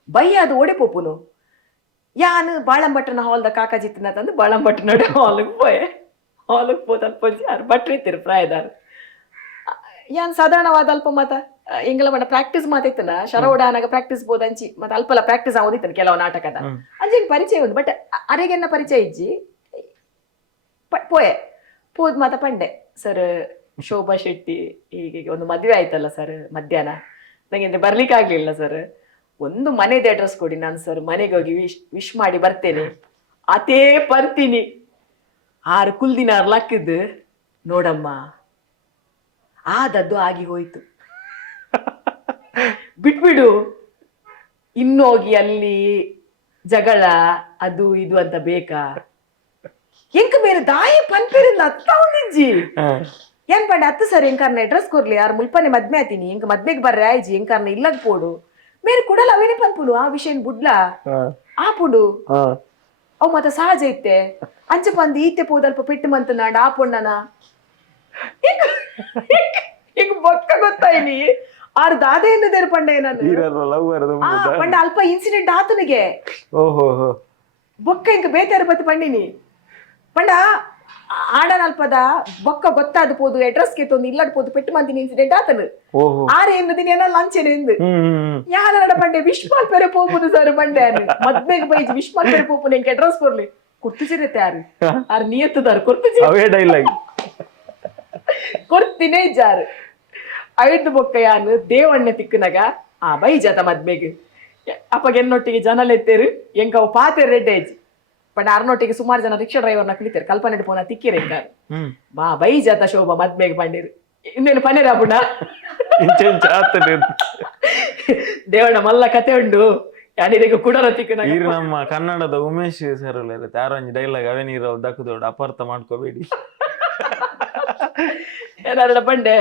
ಬಯ್ಯ ಅದು ಓಡೆ ಪೋಪುನು ಯಾನು ಬಾಳಂಬಟ್ಟನ ಹಾಲ್ದ ಕಾಕಾಜಿತ್ತಿನ ತಂದು ಬಾಳಂಬಟ್ಟನ ಹಾಲಿಗೆ ಹೋದ ಪೊಂಜಿ ಯಾರು ಬಟ್ರಿ ಇತ್ತಿರು ಪ್ರಾಯದಾರು ಯಾನ್ ಸಾಧಾರಣವಾದ ಅಲ್ಪ ಮಾತ ಎಂಗಲ ಮಟ್ಟ ಪ್ರಾಕ್ಟೀಸ್ ಮಾತೈತನ ಶರವಡಾನಾಗ ಪ್ರಾಕ್ಟೀಸ್ ಬೋದಂಚಿ ಮತ್ತೆ ಅಲ್ಪಲ ಪ್ರಾಕ್ಟೀಸ್ ಆಗೋದಿತ್ತನ ಕೆಲವು ನಾಟಕದ ಅಂಚೆ ಪರಿಚಯ ಉಂಟು ಬಟ್ ಅರೆಗೆನ್ನ ಪರಿಚಯ ಇಜ್ಜಿ ಪೋದ್ ಮಾತ ಪಂಡೆ ಸರ್ ಶೋಭಾ ಶೆಟ್ಟಿ ಹೀಗೆ ಒಂದು ಮದುವೆ ಆಯ್ತಲ್ಲ ಸರ್ ಮಧ್ಯಾಹ್ನ ನಂಗೆ ಬರ್ಲಿಕ್ಕೆ ಆಗ್ಲಿಲ್ಲ ಸರ್ ಒಂದು ಮನೆದ ಅಡ್ರೆಸ್ ಕೊಡಿ ನಾನು ಸರ್ ಮನೆಗೆ ಹೋಗಿ ವಿಶ್ ಮಾಡಿ ಬರ್ತೇನೆ ಅತೇ ಬರ್ತೀನಿ 6 ಕುಲ್ದಿನಾರ್ ಲಕ್ಕದ್ದು ನೋಡಮ್ಮ ಆದದ್ದು ಆಗಿ ಹೋಯ್ತು ಬಿಟ್ಬಿಡು ಇನ್ನೋಗಿ ಅಲ್ಲಿ ಜಗಳ ಅದು ಇದು ಅಂತ ಬೇಕಾ ಎಂಕ ಬೇರೆ ದಾಯಿ ಪನ್ಪೇರಿಂದ ಅತ್ತ ಉಂಡಿಜ್ಜಿ ಏನ್ ಪಂಡ ಅತ್ತು ಸರ್ ಎಂಕಾರ್ನ ಅಡ್ರೆಸ್ ಕೊರ್ಲಿ ಯಾರು ಮುಲ್ಪನೆ ಮದ್ಮೆ ಆತೀನಿ ಎಂಕ ಮದ್ಮೆಗೆ ಬರ್ರೆ ಆಯ್ಜಿ ಎಂಕಾರ್ನ ಇಲ್ಲಗ್ ಪೋಡು ಬೇರೆ ಕೊಡಲ್ಲ ಅವೇನೇ ಪನ್ಪುಡು ಆ ವಿಷಯ ಬುಡ್ಲ ಆಪುಡು ಅವ್ ಮತ್ತ ಸಹಜ ಇತ್ತೆ ಅಂಚ ಪಂದು ಈತೆ ಪೋದಲ್ಪ ಪೆಟ್ಟು ಮಂತ ನಾಡ ಆಪುಣ್ಣನ ಈಗ ಬೊಕ್ಕ ಗೊತ್ತಾಯ್ನಿ ಆರು ದಾದೆ ಎನ್ನದೇರು ಪಂಡೆ ನಾನು ಪಂಡ ಅಲ್ಪ ಇನ್ಸಿಡೆಂಟ್ ಆತನಿಗೆ ಬೊಕ್ಕ ಇಂಕ ಬೇತಾರ ಬತ್ತು ಪಂಡಿನಿ ಪಂಡ ಆಡನಲ್ಪದ ಬೊಕ್ಕ ಗೊತ್ತಾದ ಪೋದು ಅಡ್ರೆಸ್ ಕೆತ್ತೊಂದು ಇಲ್ಲಡ್ ಪೋದು ಪೆಟ್ಟು ಮಂತಿನ ಇನ್ಸಿಡೆಂಟ್ ಆತನು ಆರೆ ಎನ್ನದಿನ ಏನ ಲಂಚನೆ ಎಂದು ಯಾರ ಪಂಡೆ ವಿಶ್ವಾಲ್ ಪೆರೆ ಪೋಪುದು ಸರ್ ಪಂಡೆ ಮದ್ಮೆಗೆ ಬೈಜಿ ವಿಶ್ವಾಲ್ ಪೆರೆ ಪೋಪು ಎಂಕ ಅಡ್ರೆಸ್ ಕೊರ್ಲಿ ಕೊರ್ತಿಸಿರತ್ತೆ ಯಾರು ಆರು ನಿಯತ್ತದಾರು ಕೊರ್ತಿಸಿ ಕೊಡ್ತೀನಿ ಜಾರು ಐದು ಬೊಕ್ಕ ಯಾನು ದೇವಣ್ಣ ತಿಕ್ಕನಾಗ ಆ ಬೈ ಜಾತ ಮದ್ಮೆಗೆ ಅಪ್ಪಗೆ ಎನ್ನೊಟ್ಟಿಗೆ ಜನಲ್ ಎತ್ತೇರು ಎಂಕ ಅವು ಪಾತೆ ರೆಡ್ ಏಜ್ ಬಟ್ ಅರ್ನೊಟ್ಟಿಗೆ ಸುಮಾರು ಜನ ರಿಕ್ಷಾ ಡ್ರೈವರ್ನ ಕಲಿತಾರೆ ಕಲ್ಪನೆ ಪೋನ ತಿಕ್ಕಿರ ಬಾ ಬೈ ಜಾತ ಶೋಭಾ ಮದ್ಮೆಗೆ ಬಂದಿರು ಇನ್ನೇನು ಪನೇರ ಬುಣ ದೇವಣ್ಣ ಮಲ್ಲ ಕತೆ ಉಂಡು ಯಾನಿಗೆ ಕುಡಲ ತಿಕ್ಕನ ಈಗ ನಮ್ಮ ಕನ್ನಡದ ಉಮೇಶ್ ಸರ್ ಇರುತ್ತೆ ಯಾರೋ ಒಂದು ಡೈಲಾಗ್ ಅವೇ ನೀರು ದಕ್ಕದೋಡು ಅಪಾರ್ಥ ಮಾಡ್ಕೋಬೇಡಿ ಏನಾರ ಬಂಡೆ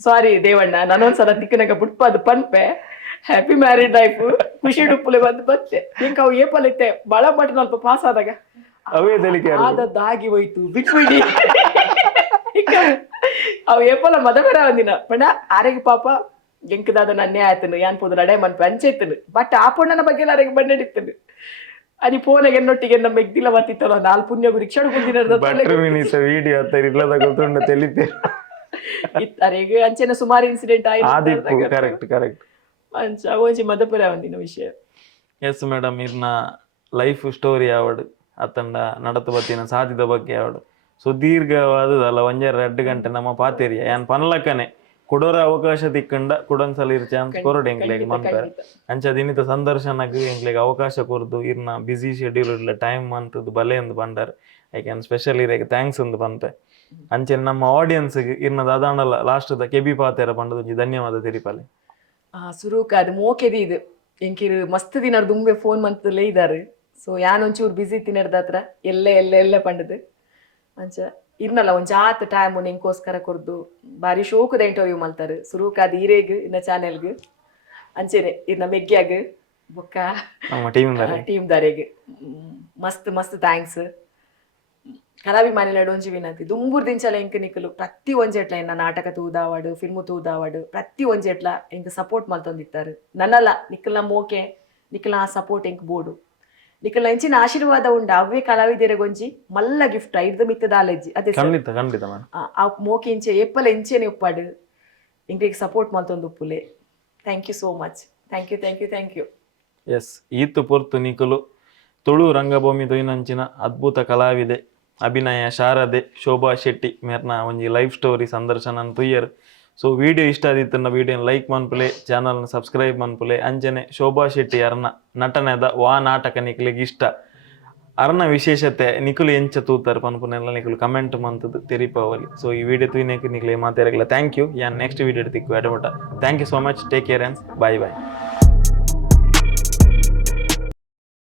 ಸಾರಿ ದೇವಣ್ಣ ನಾನೊಂದ್ಸಲ ತಿಕ್ಕನಾಗ ಬಿಟ್ಪಾದು ಪನ್ಪೆ ಹ್ಯಾಪಿ ಮ್ಯಾರಿಡ್ ಲೈಫ್ ಖುಷಿ ಡುಪ್ಪಲೆ ಬಂದು ಬತ್ತೆ ಇಂಕ ಅವು ಏಪಲಿತ್ತೆ ಬಳ ಬಟ್ ಸ್ವಲ್ಪ ಪಾಸ್ ಆದಾಗ ಅವೇ ದಲಿಕೆ ಆದದ್ದಾಗಿ ಹೋಯ್ತು ಬಿಟ್ಬಿಡಿ ಅವು ಏಪಲ ಮದಬೇರ ಒಂದಿನ ಪಣ ಆರೆಗೆ ಪಾಪ ಎಂಕದಾದ ನನ್ನೇ ಆಯ್ತನು ಯಾನ್ ಪೋದು ನಡೆ ಮನ್ಪೆ ಅಂಚೆತ್ತನು ಬಟ್ ಆ ಪುಣ್ಣನ ಬಗ್ಗೆ ಆರೆಗೆ ಬಂದಿಡಿತ್ತನು అది పోనగన్నొట్టిಗೆ ನಮ್ಮ ಎಗ್ದಿಲ್ಲ ಬತ್ತಿತ್ತಲ್ಲ ನಾಲ್ ಪುಣ್ಯಗು ರಿಕ್ಷಾಡು ಕುಂದಿನದ ವಿಡಿಯೋ ಇಲ್ಲದ ಗೊತ್ತುಂಡ ತಿಳಿತೆ ಇತ್ತರೆಗೆ ಅಂಚೆನ ಸುಮಾರು ಇನ್ಸಿಡೆಂಟ್ ಆದಿತ್ತು ಕರೆಕ್ಟ್ ಕರೆಕ್ಟ್ ಅಂಚ ಅವೊಂಜಿ ಮದಪುರ ಒಂದಿನ ವಿಷಯ ಎಸ್ ಮೇಡಮ್ ಇರ್ನ ಲೈಫ್ ಸ್ಟೋರಿ ಆವಡು ಅತ್ತಂಡ ನಡತು ಬತ್ತಿನ ಸಾಧಿದ ಬಗ್ಗೆ ಆವಡು ಸುದೀರ್ಘವಾದದಲ್ಲ ಒಂಜಾರ 2 ಗಂಟೆ ನಮ್ಮ ಪಾತೇರಿಯ ಯಾನ್ ಪನ್ಲಕ್ಕನೆ ಕೊಡೋರ ಅವಕಾಶ ತಿಕ್ಕಂಡ ಕೊಡೊಂದ್ಸಲ ಇರ್ ಚಾನ್ಸ್ ಕೊರಡು ಎಂಕ್ಲೆಗ್ ಮನ್ಪೇರ ಅಂಚ ದಿನಿತ ಸಂದರ್ಶನಕ್ಕೆ ಎಂಕ್ಲೆಗ್ ಅವಕಾಶ ಕೊರ್ದು ಇರ್ನ ಬಿಸಿ ಶೆಡ್ಯೂಲ್ ಇಲ್ಲ ಟೈಮ್ ಅಂತದ್ದು ಬಲೆ ಎಂದು ಬಂಡಾರ್ ಐ ಕ್ಯಾನ್ ಸ್ಪೆಷಲ್ ಇರೇಗ ಥ್ಯಾಂಕ್ಸ್ ಎಂದು ಬಂತೆ ಅಂಚೆ ನಮ್ಮ ಆಡಿಯನ್ಸ್ಗೆ ಇರ್ನ ದಾದಾಂಡಲ ಲಾಸ್ಟ್ ಕೆಬಿ ಪಾತೇರ ಬಂಡದು ಧನ್ಯವಾದ ತಿರಿಪಾಲೆ ಸುರೂಕ ಅದು ಮೋಕೆದಿ ಇದು ಎಂಕಿರು ಮಸ್ತ್ ದಿನ ದುಂಬೆ ಫೋನ್ ಮಂತಲೇ ಇದ್ದಾರೆ ಸೊ ಯಾನೊಂಚೂರು ಬಿಸಿ ತಿನ್ನರ್ದ ಹತ್ರ ಎಲ್ಲೆ ಪಂಡದು ಅಂಚ ಇರ್ನಲ್ಲ ಒಂದ್ ಆತ್ ಟೈಮ್ ನಿಂಗೋಸ್ಕರ ಕೊರ್ದು ಬಾರಿ ಶೋಕದ ಇಂಟರ್ವ್ಯೂ ಮಾಡ್ತಾರೆ ಸುರೂಕ ಅದು ಈರೇಗ್ ಇನ್ನ ಚಾನೆಲ್ಗ್ ಅಂಚೆನೆ ಇರ್ನ ಮೆಗ್ಗ್ಯಾಗ ಬೊಕ್ಕ ಟೀಮ್ ದಾರೆಗ್ ಮಸ್ತ್ ಮಸ್ತ್ ಥ್ಯಾಂಕ್ಸ್ ಕಲಾಭಿಮಾನಿ ನಡೊಂಜಿ ವಿನಂತಿ ದುಂಬುರ್ ದಿಂಚಲ ಎಂಕ್ ನಿಕಲು ಪ್ರತಿ ಒಂಜೆಟ್ಲ ಎನ್ನ ನಾಟಕ ತೂದಾವಾಡು ಫಿಲ್ಮು ತೂದಾವಾಡು ಪ್ರತಿ ಒಂಜೆಟ್ಲ ಎಂಕ್ ಸಪೋರ್ಟ್ ಮಲ್ತೊಂದಿತ್ತಾರೆ ನನ್ನಲ್ಲ ನಿಖಲ್ನ ಮೋಕೆ ನಿಖಲ್ನ ಆ ಸಪೋರ್ಟ್ ಎಂಕ್ ಬೋಡು ನಿಖಲ್ನ ಎಂಚಿನ ಆಶೀರ್ವಾದ ಉಂಡ ಅವೇ ಕಲಾವಿದೆರೆಗೊಂಜಿ ಮಲ್ಲ ಗಿಫ್ಟ್ ಐದು ಮಿತ್ತದ ಆಲೆಜ್ಜಿ ಅದೇ ಆ ಮೋಕೆ ಇಂಚೆ ಏಪಲ ಎಂಚೆನೆ ಉಪ್ಪಾಡು ಎಂಕ್ಲಿಗೆ ಸಪೋರ್ಟ್ ಮಲ್ತೊಂದು ಉಪ್ಪುಲೆ thank you so much thank you yes ಈತು ಪೊರ್ತು ನಿಖಲು ತುಳು ರಂಗಭೂಮಿ ತೊಯ್ನಂಚಿನ ಅದ್ಭುತ ಕಲಾವಿದೆ ಅಭಿನಯ ಶಾರದೆ ಶೋಭಾ ಶೆಟ್ಟಿ ಮೇರ್ನ ಒಂಜಿ ಲೈಫ್ ಸ್ಟೋರಿ ಸಂದರ್ಶನ ತುಯ್ಯರ್ ಸೊ ವಿಡಿಯೋ ಇಷ್ಟ ಆದಿತ್ತನ್ನ ವಿಡಿಯೋನ ಲೈಕ್ ಮನ್ಪುಲೆ ಚಾನಲ್ನ ಸಬ್ಸ್ಕ್ರೈಬ್ ಮನ್ಪುಲೆ ಅಂಜನೆ ಶೋಭಾ ಶೆಟ್ಟಿ ಅರ್ನ ನಟನೆದ ವಾ ನಾಟಕ ನಿಕ್ಲಿಗೆ ಇಷ್ಟ ಅರ್ನ ವಿಶೇಷತೆ ನಿಖಲು ಎಂಚ ತೂತಾರ ಪನ್ಪುನೆಲ್ಲ ನಿಖಲು ಕಮೆಂಟ್ ಮಂತದ್ದು ತೆರಿಪವಲಿ ಸೊ ಈ ವಿಡಿಯೋ ತುಯ್ನೇಕ ನಿಕ್ಲೆ ಮಾತಾಡಲ್ಲ ಥ್ಯಾಂಕ್ ಯು ಯಾನ್ ನೆಕ್ಸ್ಟ್ ವಿಡಿಯೋ ತಿಕ್ಕು ಅಡಮಟ thank you so much take care and bye